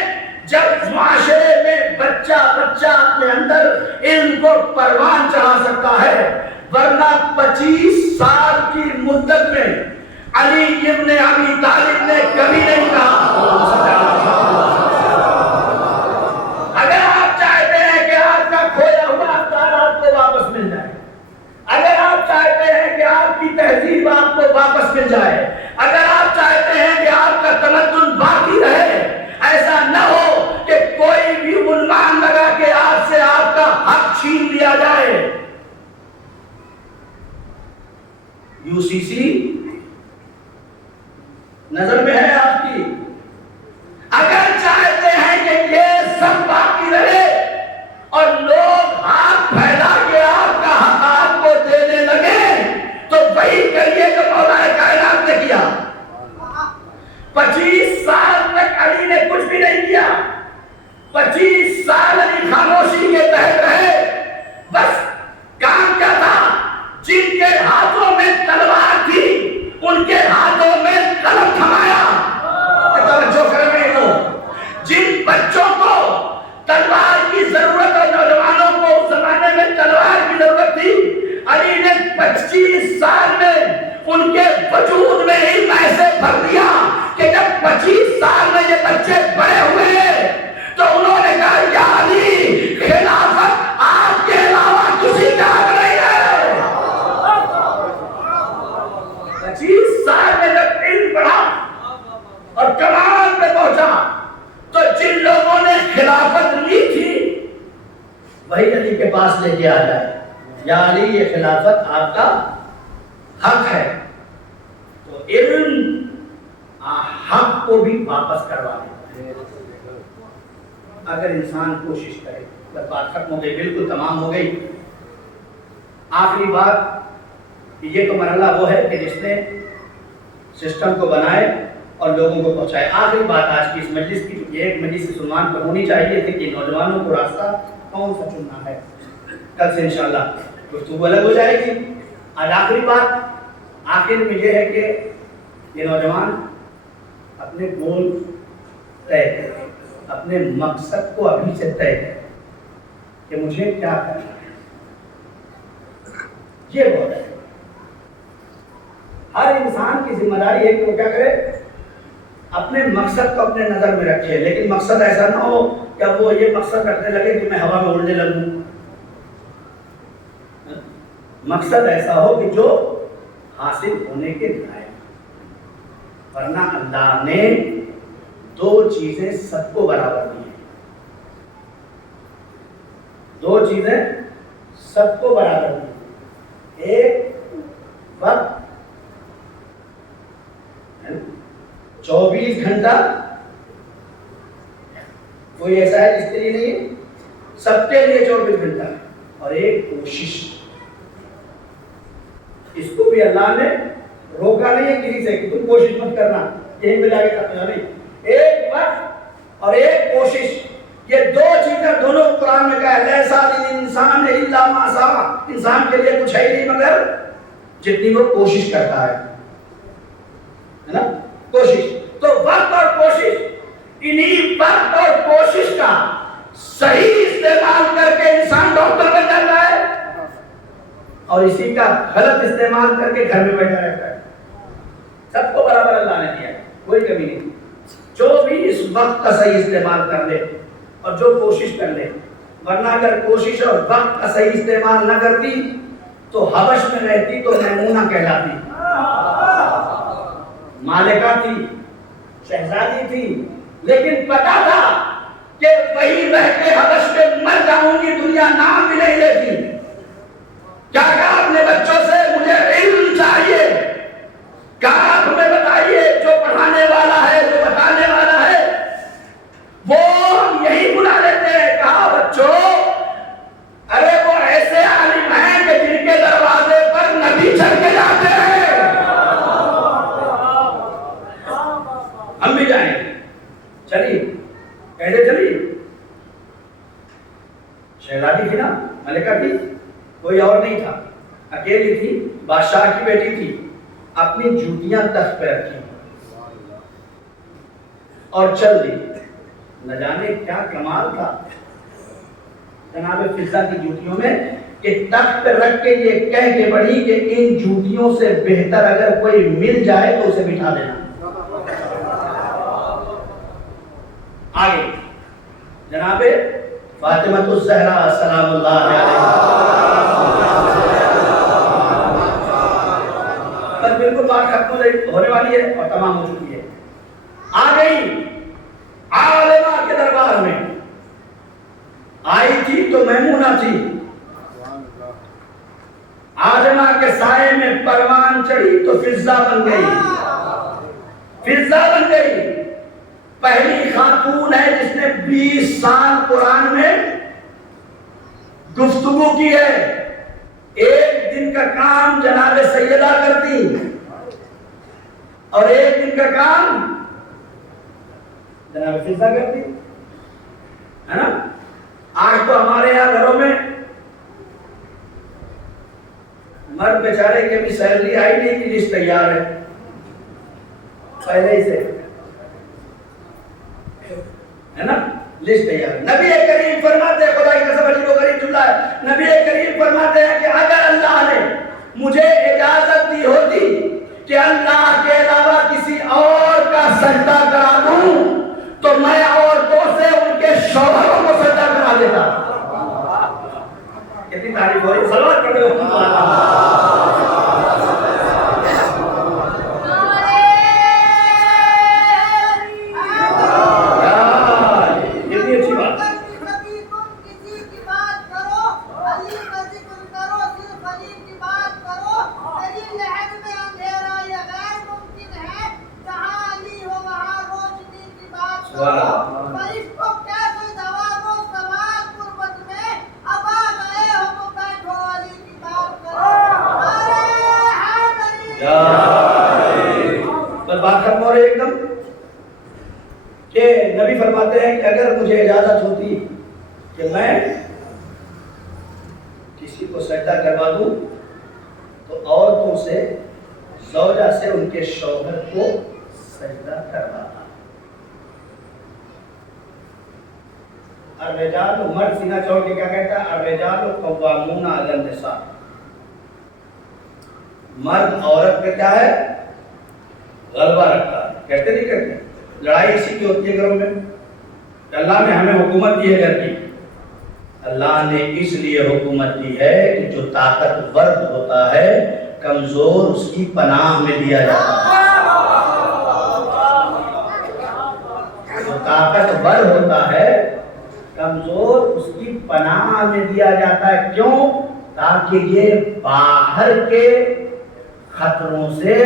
جب معاشرے میں بچہ اپنے اندر علم کو پروان چڑھا سکتا ہے. ورنہ 25 سال کی مدت میں علی ابن ابی طالب نے کبھی نہیں کہا. اگر آپ چاہتے ہیں کہ آپ کا کھویا ہوا اقدار آپ کو واپس مل جائے، اگر آپ چاہتے ہیں کہ آپ کی تہذیب آپ کو واپس مل جائے، اگر آپ چاہتے ہیں کہ آپ کا تمدن باقی رہے، ایسا نہ ہو کہ کوئی بھی عنوان لگا کے آپ سے آپ کا حق چھین لیا جائے. UCC نظر میں ہے آپ کی. اگر چاہتے ہیں کہ یہ سب باقی رہے اور لوگ ہاتھ پھیلا کے آپ کا حق آپ کو دینے لگے تو وہی کریے جو مولا کائنات نے کیا. 25 سال تک علی نے کچھ بھی نہیں کیا. 25 سال علی خاموشی کے تحت رہے. بس کام کیا تھا؟ جن کے ہاتھوں میں تلوار تھی ان کے ہاتھوں میں قلم تھمایا. توجہ کریں لوگ، جن بچوں کو تلوار کی ضرورت اور نوجوانوں کو اس زمانے میں تلوار کی ضرورت تھی، علی نے 25 سال میں ان کے وجود میں علم ایسے بھر دیا کہ جب 25 سال میں یہ بچے بڑے ہوئے تو انہوں نے کہا یا علی خلافت آپ کے علاوہ کسی کا حق نہیں ہے. 25 سال میں جب علم بڑھا اور کمال پہ پہنچا تو جن لوگوں نے خلافت لی تھی وہی علی کے پاس لے کے آ جائے، یا علی یہ خلافت آپ کا حق ہے. تو علم حق کو بھی واپس کروا دے اگر انسان کوشش کرے. بس بات ختم ہو گئی، بالکل تمام ہو گئی. آخری بات، یہ تو مرحلہ وہ ہے کہ جس نے سسٹم کو بنائے اور لوگوں کو پہنچائے. آخری بات آج کی اس مجلس کی، یہ ایک مجلس اس عنوان پر ہونی چاہیے تھی کہ نوجوانوں کو راستہ کون سا چننا ہے. کل سے انشاءاللہ گفتگو الگ ہو جائے گی. آج آخری بات آخر میں یہ ہے کہ یہ نوجوان اپنے گول طے کریں، اپنے مقصد کو ابھی سے طے کریں کہ مجھے کیا کرنا ہے. یہ بہت ہے. ہر انسان کی ذمہ داری ہے کہ وہ کیا کرے، اپنے مقصد کو اپنے نظر میں رکھے. لیکن مقصد ایسا نہ ہو کہ وہ یہ مقصد رکھنے لگے کہ میں ہوا میں اڑنے لگوں. مقصد ایسا ہو کہ جو حاصل ہونے کے لائق. ورنہ اللہ نے 2 چیزیں سب کو برابر دی ہیں. 2 چیزیں سب کو برابر دی. ایک وقت 24 گھنٹہ کوئی ایسا ہے جس کے لیے نہیں ہے، سب کے لیے 24 گھنٹہ. اور ایک کوشش، اس کو بھی اللہ نے روکا نہیں ہے کسی سے کہ تم کوشش مت کرنا، یہیں پہ جا کے کرنا نہیں. ایک وقت اور ایک کوشش، یہ 2 چیزیں دونوں قرآن میں کہا ہے. لیسا للانسان الا ما سعی، انسان کے لیے کچھ ہے نہیں مگر جتنی وہ کوشش کرتا ہے. نا کوشش. تو وقت اور کوشش, انہی وقت اور کوشش کا صحیح استعمال کر کے انسان ڈاکٹر بن جاتا ہے اور اسی کا غلط استعمال کر کے گھر میں بیٹھا رہتا ہے. سب کو برابر اللہ نے دیا, کوئی کمی نہیں. جو بھی اس وقت کا صحیح استعمال کر لے اور جو کوشش کر لے, ورنہ اگر کوشش اور وقت کا صحیح استعمال نہ کرتی تو حبش میں رہتی تو میمونہ کہلاتی, مالکہ تھی, شہزادی تھی, لیکن پتا تھا کہ وہی رہ کے حبش میں مر جاؤں گی, دنیا نام بھی نہیں لیتی. کیا کہا اپنے بچوں سے, مجھے علم چاہیے. کہا تمہیں بتائیے جو پڑھانے والا ہے, جو بتانے والا ہے, وہ ہم یہی بلا لیتے ہیں. کہا بچوں, ارے وہ ایسے عالم ہیں کہ جن کے دروازے پر نبی چڑھ کے جاتے ہیں, ہم بھی جائیں. چلیے کیسے چلی؟ شہزادی تھی نا, ملکہ تھی, کوئی اور نہیں تھا, اکیلی تھی, بادشاہ کی بیٹی تھی. اپنی جوتیاں تخت پہ رکھی اور چل دی. نہ جانے کیا کمال تھا جناب فضہ کی جوتیوں میں کہ تخت پہ رکھ کے یہ کہہ کے بڑھی کہ ان جوتیوں سے بہتر اگر کوئی مل جائے تو اسے بٹھا دینا. آگے جناب فاطمہ الزہرا سلام اللہ علیہا, بس بالکل بات ختم ہونے والی ہے اور تمام ہو چکی ہے. آ گئی عالمہ کے دربار میں, آئی تھی تو میمونہ تھی. عالمہ کے سائے میں پروان چڑھی تو فضہ بن گئی. فضہ بن گئی, پہلی خاتون ہے جس نے 20 سال قرآن میں گفتگو کی ہے. ایک دن کا کام جناب سیدہ کرتی اور ایک دن کا کام جناب فضہ کرتی ہے نا. آج تو ہمارے یہاں گھروں میں مرد بیچارے کے بھی سیلری آئی نہیں تھی, لسٹ تیار ہے پہلے ہی سے, ہے نا, لسٹ تیار. نبی کریم فرماتے ہیں, خدا کی قسم عجیب و غریب جملہ ہے, نبی کریم فرماتے ہیں کہ اگر اللہ نے مجھے اجازت دی ہوتی کہ اللہ کے علاوہ کسی اور کا سجدہ کرا دوں تو میں عورتوں سے ان کے شوہروں کو سجدہ کرا دیتا. کتنی تعریف ہو رہی ہے, صلوات پڑھتے ہو. ایک دم کہ نبی فرماتے ہیں کہ اگر مجھے اجازت ہوتی کہ میں کسی کو سجدہ کروا دوں تو عورتوں سے, زوجہ سے ان کے شوہر کو سجدہ کرواتا. الرجال, مرد سینہ چھوڑ کے کیا کہتا ہے, الرجال قوامون علی النساء. مرد عورت پہ کیا ہے, غلبہ رکھتا ہے. کہتے نہیں کہتے, لڑائی اسی کی ہوتی ہے گھروں میں. اللہ نے ہمیں حکومت دی ہے گھر کی, اللہ نے اس لیے حکومت دی ہے کہ جو طاقتور ہوتا ہے کمزور اس کی پناہ میں دیا جاتا ہے. جو طاقتور ہوتا ہے کمزور اس کی پناہ میں دیا جاتا ہے. کیوں؟ تاکہ یہ باہر کے خطروں سے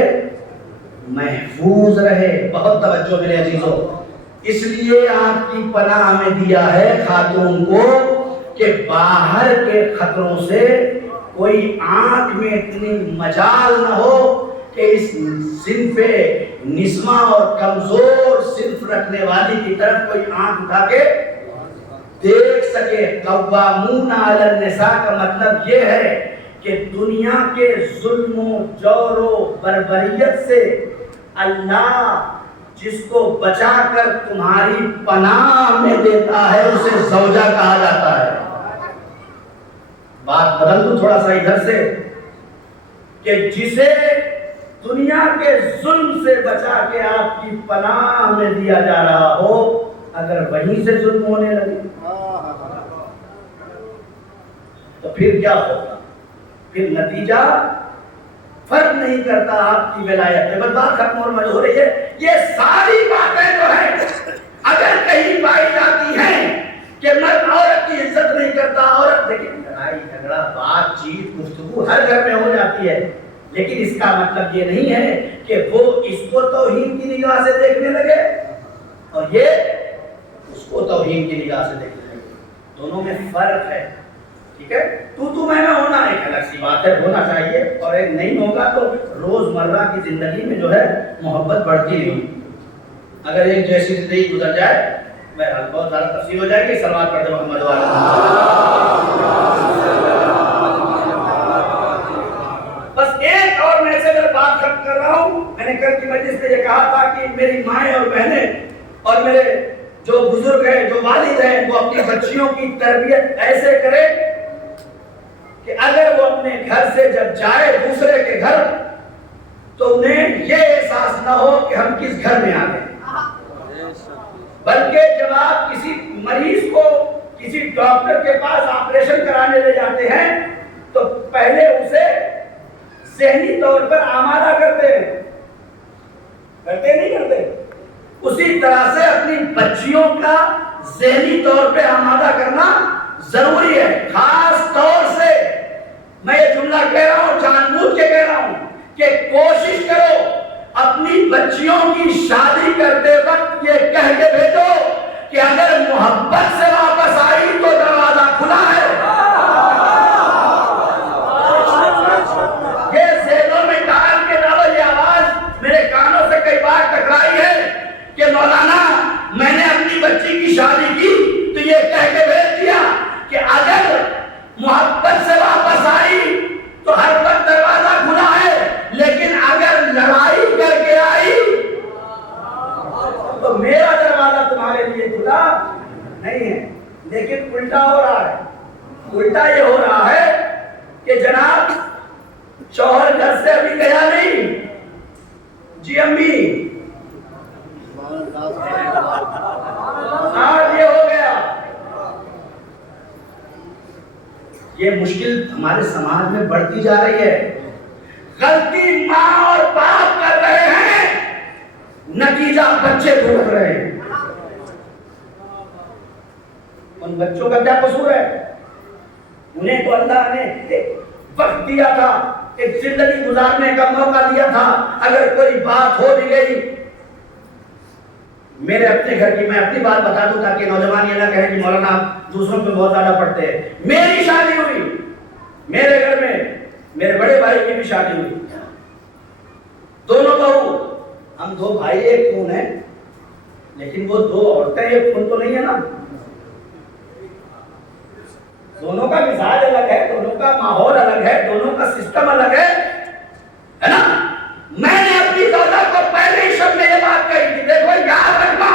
محفوظ رہے. بہت توجہ میرے عزیزوں, اس لیے آپ کی پناہ میں دیا ہے خاتون کو کہ باہر کے خطروں سے کوئی آنکھ میں اتنی مجال نہ ہو کہ اس صنف نسمہ اور کمزور صنف رکھنے والی کی طرف کوئی آنکھ اٹھا کے دیکھ سکے. قوامون علی النساء کا مطلب یہ ہے کہ دنیا کے ظلم و جور و بربریت سے اللہ جس کو بچا کر تمہاری پناہ میں دیتا ہے اسے زوجہ کہا جاتا ہے۔ بات بدل دوں تھوڑا سا ادھر سے، کہ جسے دنیا کے ظلم سے بچا کے آپ کی پناہ میں دیا جا رہا ہو، اگر وہیں سے ظلم ہونے لگے تو پھر کیا ہوگا؟ پھر نتیجہ فرق نہیں کرتا آپ کی ولایت میں۔ بس بات ختم ہو رہی ہے۔ یہ ساری باتیں جو ہیں اگر کہیں پائی جاتی ہیں کہ مرد عورت کی عزت نہیں کرتا، عورت، لیکن لڑائی جھگڑا بات چیت گفتگو ہر گھر میں ہو جاتی ہے، لیکن اس کا مطلب یہ نہیں ہے کہ وہ اس کو توہین کی نگاہ سے دیکھنے لگے اور یہ اس کو توہین کی نگاہ سے دیکھنے لگے۔ دونوں میں فرق ہے، ٹھیک ہے؟ تو میں ہونا ایک الگ سی بات ہے، ہونا چاہیے، اور ایک نہیں ہوگا تو روزمرہ کی زندگی میں جو ہے محبت بڑھتی نہیں۔ اگر ایک جیسی زندگی گزر جائے، بہرحال بہت زیادہ تفصیل ہو جائے گی، صلوات پڑھتے محمد والا۔ بس ایک اور میں سے بات ختم کر رہا ہوں۔ میں نے کل کی مجلس میں یہ کہا تھا کہ میری مائیں اور بہنیں اور میرے جو بزرگ ہیں، جو والد ہیں، وہ اپنی بچیوں کی تربیت ایسے کرے کہ اگر وہ اپنے گھر سے جب جائے دوسرے کے گھر تو انہیں یہ احساس نہ ہو کہ ہم کس گھر میں آ گئے، بلکہ جب آپ کسی مریض کو کسی ڈاکٹر کے پاس آپریشن کرانے لے جاتے ہیں تو پہلے اسے ذہنی طور پر آمادہ کرتے نہیں کرتے؟ اسی طرح سے اپنی بچیوں کا ذہنی طور پہ آمادہ کرنا ضروری ہے۔ خاص طور سے میں یہ جملہ کہہ رہا ہوں، جان بوجھ کے کہہ رہا ہوں کہ کوشش کرو اپنی بچیوں کی شادی کرتے وقت یہ کہہ کے بھیجو کہ اگر محبت سے واپس آئی تو دروازہ کھلا ہے۔ یہ ذہنوں میں ڈال کے ڈالو، یہ آواز میرے کانوں سے کئی بار ٹکرائی ہے کہ مولانا میں نے اپنی بچی کی شادی کی تو یہ کہہ کے بھیج دیا کہ اگر محبت سے واپس آئی تو ہر وقت دروازہ کھلا ہے، لیکن اگر لڑائی کر کے آئی تو میرا دروازہ تمہارے لیے کھلا نہیں ہے۔ لیکن الٹا ہو رہا ہے، الٹا یہ ہو رہا ہے کہ جناب شوہر گھر سے ابھی گیا نہیں، جی امی یہ ہو گیا۔ یہ مشکل ہمارے سماج میں بڑھتی جا رہی ہے۔ غلطی ماں اور باپ کر رہے ہیں، نتیجہ بچے بھوگ رہے ہیں۔ ان بچوں کا کیا قصور ہے؟ انہیں تو اللہ نے ایک وقت دیا تھا، ایک زندگی گزارنے کا موقع دیا تھا۔ اگر کوئی بات ہو بھی گئی، میرے اپنے گھر کی میں اپنی بات بتا دوں تاکہ نوجوان یہ نہ کہے کہ مولانا آپ دوسروں پہ بہت زیادہ پڑھتے ہیں۔ میری شادی ہوئی، میرے گھر میں میرے بڑے بھائی کی بھی شادی ہوئی، دونوں بہو، ہم دو بھائی ایک خون ہیں، لیکن وہ دو عورتیں ایک خون تو نہیں ہے نا۔ دونوں کا مزاج الگ ہے، دونوں کا ماحول الگ ہے، دونوں کا سسٹم الگ ہے نا۔ میں نے اپنی زوجہ کو پہلے ہی شب میں یہ بات کہی تھی، دیکھو یاد رکھنا،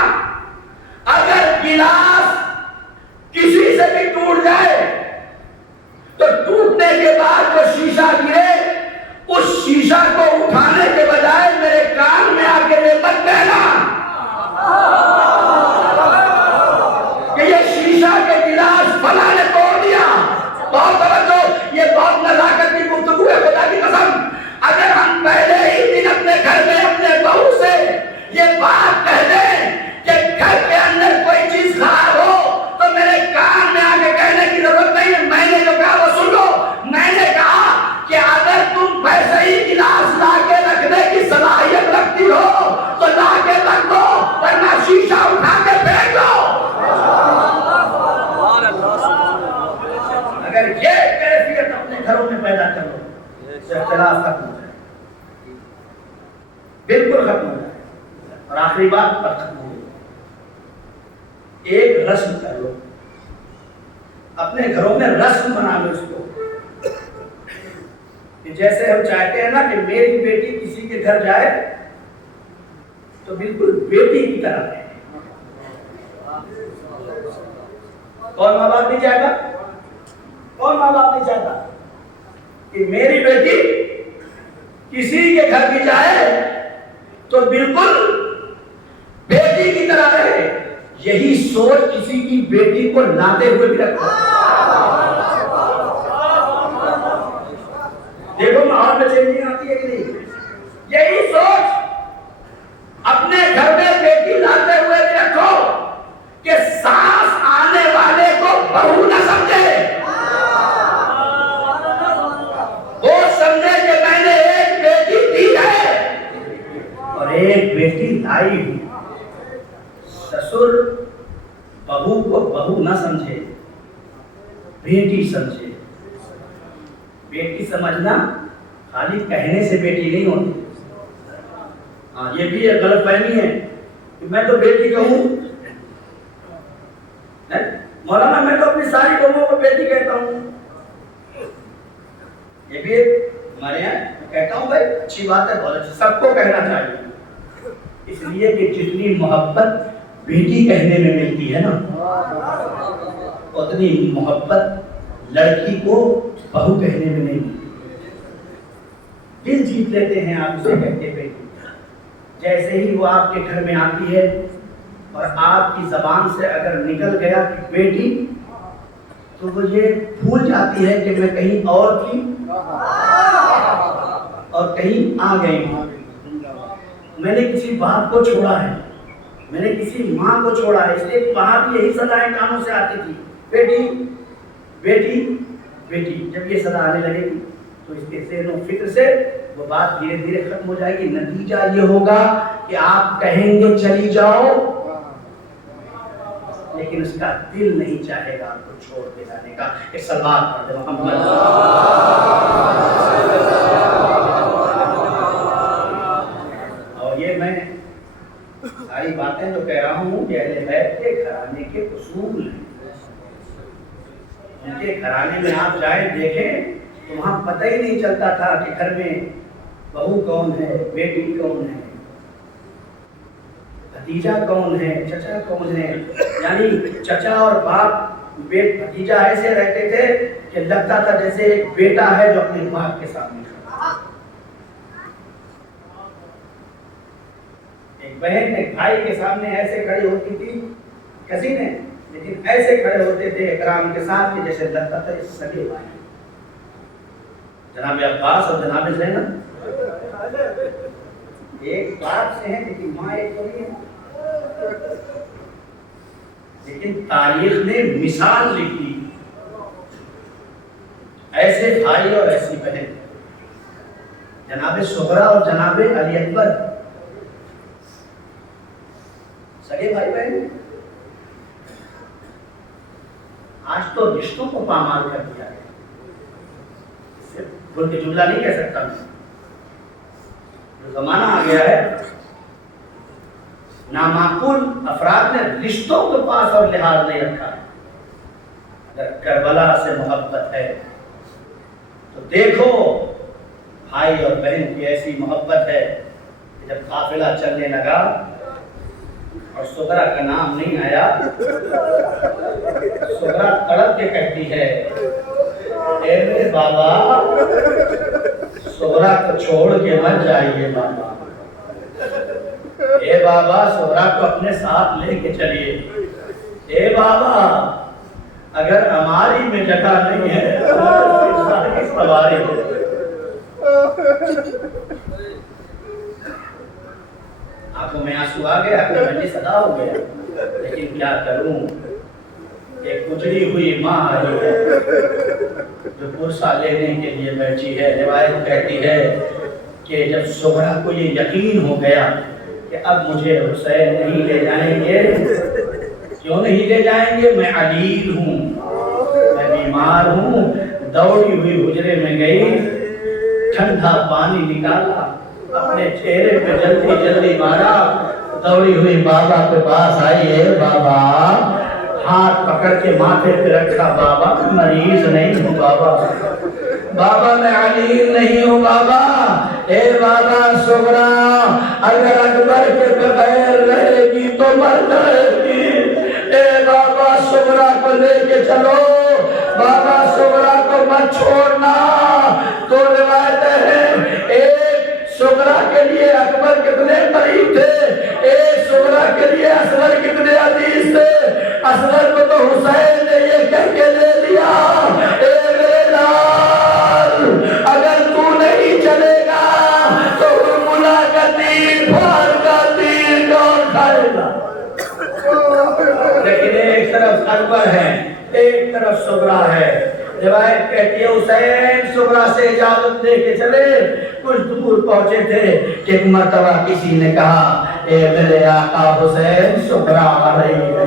اگر گلاس کسی سے بھی ٹوٹ جائے تو ٹوٹنے کے بعد جو شیشہ گرے اس شیشہ کو اٹھانے کے بجائے میرے کان میں آ کے یہ مت کہنا کہ یہ شیشہ کے گلاس فلاں نے توڑ دیا۔ بہت توجہ، یہ بہت نزاکت کی گفتگو ہے، خدا کی قسم۔ اگر ہم پہلے ہی دن اپنے گھر میں اپنے بہو سے یہ بات کہہ دیں کہ گھر کے اندر کوئی چیز خراب ہو تو میرے کان میں آ کے کہنے کی ضرورت نہیں ہے، میں نے جو کہا وہ سن لو۔ میں نے کہا کہ اگر تم ویسے ہی گلاس لا کے رکھنے کی صلاحیت رکھتی ہو تو لا کے رکھ دو، ورنہ شیشہ اٹھا کے پھینک دو۔ اگر یہ کیفیت اپنے گھروں میں پیدا کر لو تو اختلاف ختم ہو جائے، بالکل ختم ہو جائے۔ اور آخری بات پر ختم ہو گئی، ایک رسم کر لو، اپنے گھروں میں رسم بنا لو اس کو، کہ جیسے ہم چاہتے ہیں نا کہ میری بیٹی کسی کے گھر جائے تو بالکل بیٹی کی طرح ہے. کون ماں باپ نہیں چاہتا؟ کون ماں باپ نہیں چاہتا کہ میری بیٹی کسی کے گھر بھی جائے تو بالکل بیٹی کی طرح رہے؟ یہی سوچ کسی کی بیٹی کو لاتے ہوئے بھی رکھتا. دیکھو ماحول میں چینجنگ آتی ہے کہ نہیں؟ یہی سوچ اپنے گھر میں بیٹی لاتے ہوئے بھی رکھو کہ سانس آنے والے کو بہو نہ سمجھے، وہ سمجھے کہ میں نے ایک بیٹی دی ہے اور ایک بیٹی لائی ہوں. سسر بہو کو بہو نہ سمجھے، بیٹی سمجھے. بیٹی سمجھنا خالی کہنے سے بیٹی نہیں ہوتی. ہاں یہ بھی ایک غلط فہمی ہے کہ میں تو بیٹی کہوں. مولانا میں تو اپنی ساری بہوؤں کو بیٹی کہتا ہوں. یہ بھی ایک ہمارے یہاں میں کہتا ہوں بھائی اچھی بات ہے، بہت اچھی، سب کو کہنا چاہیے. اس لیے کہ جتنی محبت بیٹی کہنے میں ملتی ہے نا، اتنی محبت لڑکی کو بہو کہنے میں نہیں ملتی. دل جیت لیتے ہیں آپ اسے کہتے بیٹی. جیسے ہی وہ آپ کے گھر میں آتی ہے اور آپ کی زبان سے اگر نکل گیا کہ بیٹی، تو وہ یہ بھول جاتی ہے کہ میں کہیں اور تھی اور کہیں آ گئی ہوں. میں نے کسی باپ کو چھوڑا ہے، میں نے کسی ماں کو چھوڑا ہے. اس لیے وہاں بھی یہی صدایں کانوں سے آتی تھی، بیٹی بیٹی بیٹی. جب یہ صدا آنے لگے گی تو اس کے ذہن و فکر سے وہ بات دھیرے دھیرے ختم ہو جائے گی. نتیجہ یہ ہوگا کہ آپ کہیں گے چلی جاؤ، لیکن اس کا دل نہیں چاہے گا آپ کو چھوڑ کے جانے کا. ایک سلوات پڑھ دے محمد. اور یہ میں ساری باتیں جو کہہ رہا ہوں کہ اہل بیت کے گھرانے کے اصول ہیں. ان کے گھرانے میں آپ جائیں دیکھیں تو وہاں پتہ ہی نہیں چلتا تھا کہ گھر میں بہو کون ہے، بیٹی کون ہے، بھتیجا کون ہے، چچا کون ہے. یعنی چچا اور باپ بھتیجا ایسے رہتے تھے کہ لگتا تھا جیسے ایک بیٹا ہے جو اپنے باپ کے سامنے کھڑا. ایک بہن ایک بھائی کے سامنے ایسے کھڑی ہوتی تھی، کسی نے، لیکن ایسے کھڑے ہوتے تھے اکرام کے ساتھ کہ جیسے لگتا تھا یہ سگے بھائی. جناب عباس اور جناب زینب ایک باپ سے ہیں لیکن ماں ایک تو نہیں ہے. لیکن تاریخ نے مثال لکھ دی ایسے بھائی اور ایسی بہن. جناب صغرا اور جناب علی اکبر سگے بھائی بہن. آج تو رشتوں کو پامال کر دیا ہے. بول کے جملہ نہیں کہہ سکتا میں. جو زمانہ آ گیا ہے، نامعقول افراد نے رشتوں کے پاس اور لحاظ نہیں رکھا. اگر کربلا سے محبت ہے تو دیکھو بھائی اور بہن کی ایسی محبت ہے کہ جب قافلہ چلنے لگا اور سغرا کا نام نہیں آیا، سغرا تڑپ کے کہتی ہے اے میرے بابا، سغرا کو چھوڑ کے مت جائیے بابا. اے بابا سغرا کو اپنے ساتھ لے کے چلیے. اے بابا اگر ہماری میں جگہ نہیں ہے تو کس سواری ہے. آنکھوں میں آنسو آ گیا، مجلس ادا ہو گیا. لیکن کیا کروں، ایک گزری ہوئی ماں آئی ہے جو پرسہ لینے کے لیے بیٹھی ہے. روایت کہتی ہے کہ جب سغرا کو یہ یقین ہو گیا کہ اب مجھے حسین نہیں لے جائیں گے، کیوں نہیں لے جائیں گے، میں علیل ہوں، میں بیمار ہوں، دوڑی ہوئی حجرے میں گئی، ٹھنڈا پانی نکالا، اپنے چہرے پہ جلدی جلدی مارا، دوڑی ہوئی بابا کے پاس آئی. ہے بابا، ہاتھ پکڑ کے ماتھے پہ رکھا. بابا مریض نہیں ہوں بابا، بابا میں علیل نہیں ہوں بابا، اے بابا سغرا اگر اکبر کے بغیر رہے گی تو مر جائے گی، اے بابا سغرا کو لے کے چلو، بابا سغرا کو مت چھوڑنا۔ تو روایتیں ہیں ایک سغرا کے لیے اکبر کتنے قریب تھے، ایک سغرا کے لیے اصغر کتنے عزیز تھے۔ اصغر کو تو حسین نے یہ کہہ کے لے لیا، اے میرے لال اگر تو نہیں چلے گا تو حرملہ کا تیر پھار کا تیر کون کھائے گا؟ لیکن ایک طرف اکبر ہے، ایک طرف سغرا ہے۔ روایت کہتی ہے حسین سغرا سے اجازت لے کے چلے، کچھ دور پہنچے تھے کہ ایک مرتبہ کسی نے کہا اے میرے آقا حسین سغرا آ رہی ہے،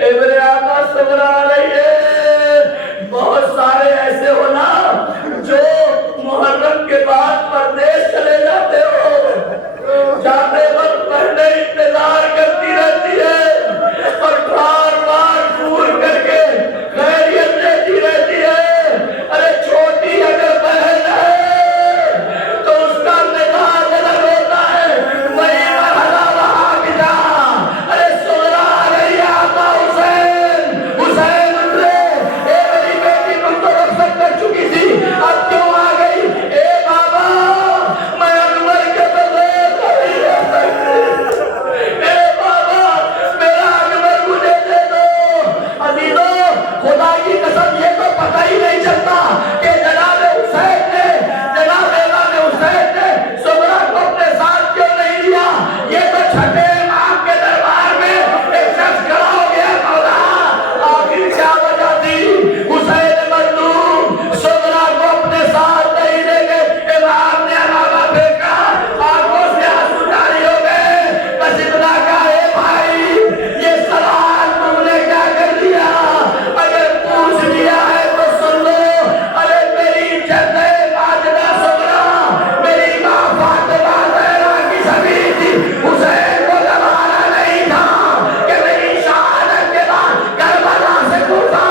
اے میرے آقا سغرا آ رہی ہے۔ بہت سارے ایسے ہونا جو محرم کے بعد پردیس چلے جاتے ہو، جاتے وقت پہلے انتظار کرتی رہتی ہے اور بار بار فون کر کے خیریت لیتی رہتی ہے۔ ارے چھوٹی اگر بہن ہے تو اس کا مزاج الگ ہوتا ہے، وہی مرحلہ وہاں بھی جا۔ ارے سغرا آ رہی ہے آقا حسین، حسین اترے، اے میری بیٹی تم تو رخصت کر چکی تھی اب کیوں آ گئی؟ اے بابا میں اکبر کے بغیر نہیں رہ سکتی، اے بابا میرا اکبر مجھے دے دو۔ عزیزو خدا کی قسم یہ تو پتہ ہی نہیں چلتا کہ جناب حسین نے، جناب امام حسین نے سغرا کو اپنے ساتھ کیوں نہیں لیا۔ یہ تو چھٹے امام کے دربار میں ایک شخص کھڑا ہو گیا، مولا آخر کیا وجہ تھی حسین مظلوم سغرا کو اپنے ساتھ نہیں لے گئے؟ امام نے امامہ پھینکا، آنکھوں سے آنسو جاری ہو گئے، بس اتنا کہا اے بھائی یہ سوال تم نے کیا کر دیا؟ اگر پوچھ لیا ہے تو سن لو۔ ارے میری جد ماجدہ سغرا، میری ماں فاطمہ زہرا کی زمین تھی، حسین کو زمانہ نہیں تھا کہ میری شہادت کے بعد کربلا سے کوفہ،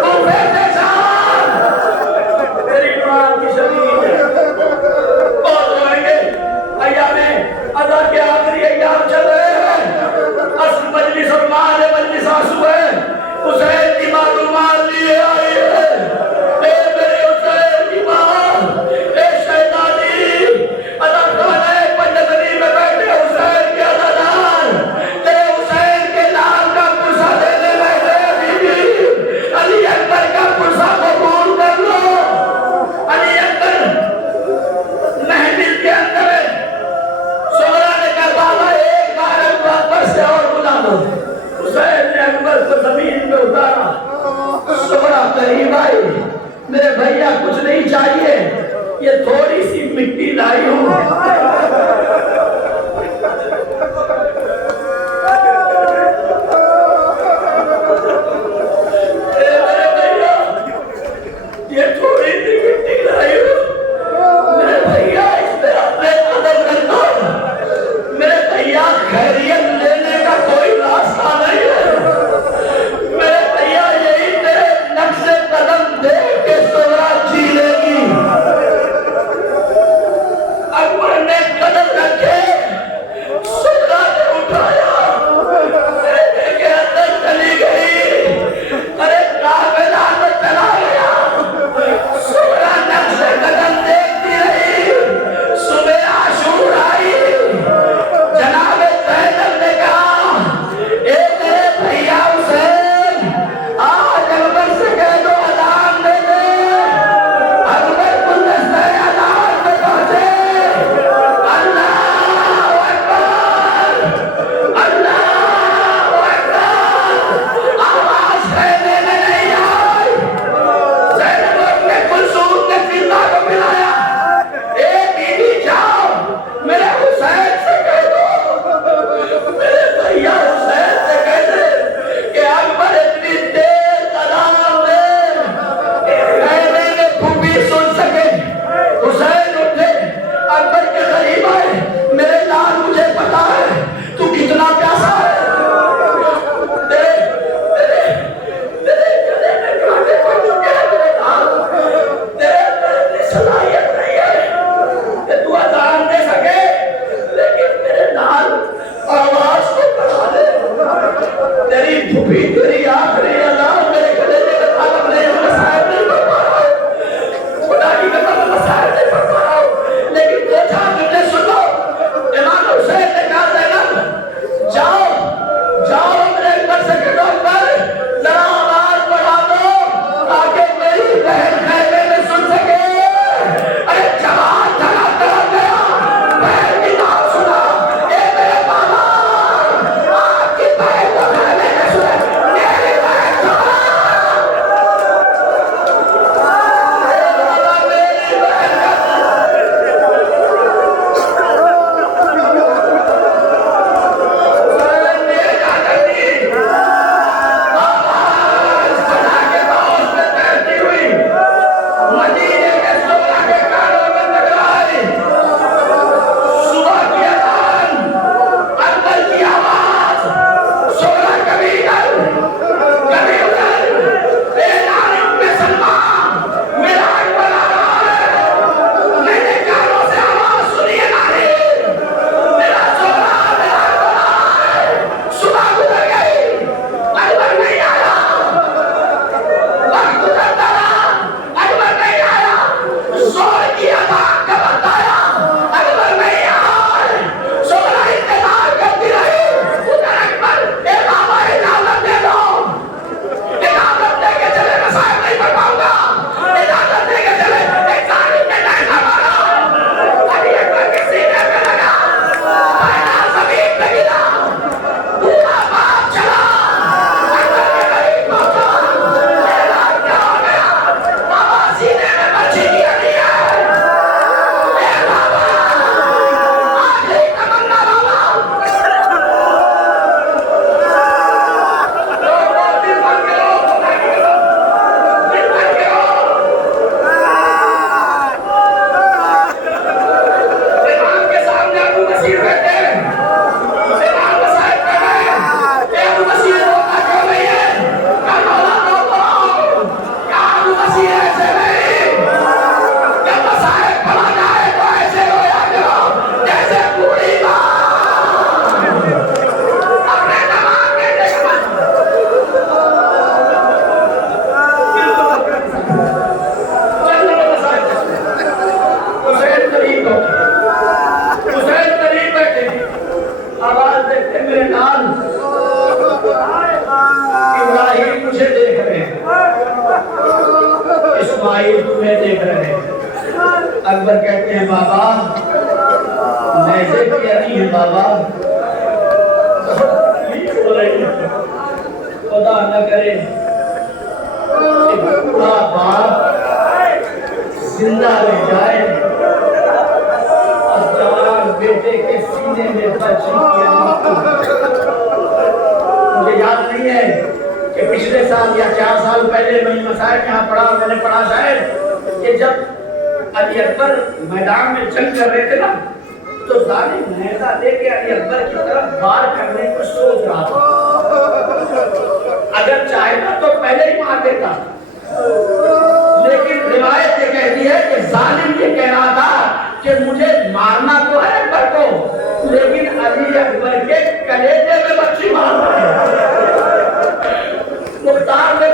کوفے سے شام میری ماں کی زمین ہے۔ بہت روئیں گے، ایام ادا کے آخری ایام چل رہے ہیں، اصل مجلس اور مال مجلس آنسو ہے، حسین کی معلومات لیے آئی ہے۔ اے میرے حسین کی ماں، اے شہزادی ادا خانہ پنجتنی میں بیٹھے حسین کے عزادار، تیرے حسین کے نام کا پرسہ دینے بیٹھے بی بی، علی اکبر کا پرسہ قبول کر لو۔ علی اکبر محفل کے اندر سغرا نے کہا بابا ایک بار اکبر سے اور بلا دو۔ حسین نے اکبر کو زمین میں اتارا، سغرا قریب آئی، میرے بھیا کچھ نہیں چاہیے، یہ تھوڑی سی مٹی لائی ہوں۔ اے میرے بھیا یہ تھوڑی سی مٹی لائی ہوں، میرے بھیا اس پہ اپنے قدم رکھو، میرے بھیا خیریت لینے کا کوئی راستہ نہیں ہے، میرے بھیا یہی تیرے نقش قدم دیکھ کے سغرا جی لے گی۔ اکبر نے قدم رکھے، سغرا نے اٹھایا، سینے کے اندر چلی گئی۔ اکبر کہتے ہیں بابا نیزے کی علی ہے بابا. خدا نہ کرے ایک بوڑھا باپ زندہ رہ جائے اور جوان بیٹے کے سینے میں بچی کی علی. مجھے یاد نہیں ہے کہ پچھلے سال یا 4 سال پہلے میں مسائل یہاں پڑھا, میں نے پڑھا شاید کہ جب علی اکبر میدان میں جنگ کر رہے تھے نا تو ظالم نیزہ لے کے علی اکبر کی طرف وار کرنے کو سوچ رہا تھا. اگر چاہتا تو پہلے ہی مار دیتا, لیکن روایت یہ کہتی ہے کہ ظالم یہ کہہ رہا تھا کہ مجھے مارنا تو ہے اکبر کو, لیکن علی اکبر کے کلیجے میں بچی مارنا ہے. مختار نے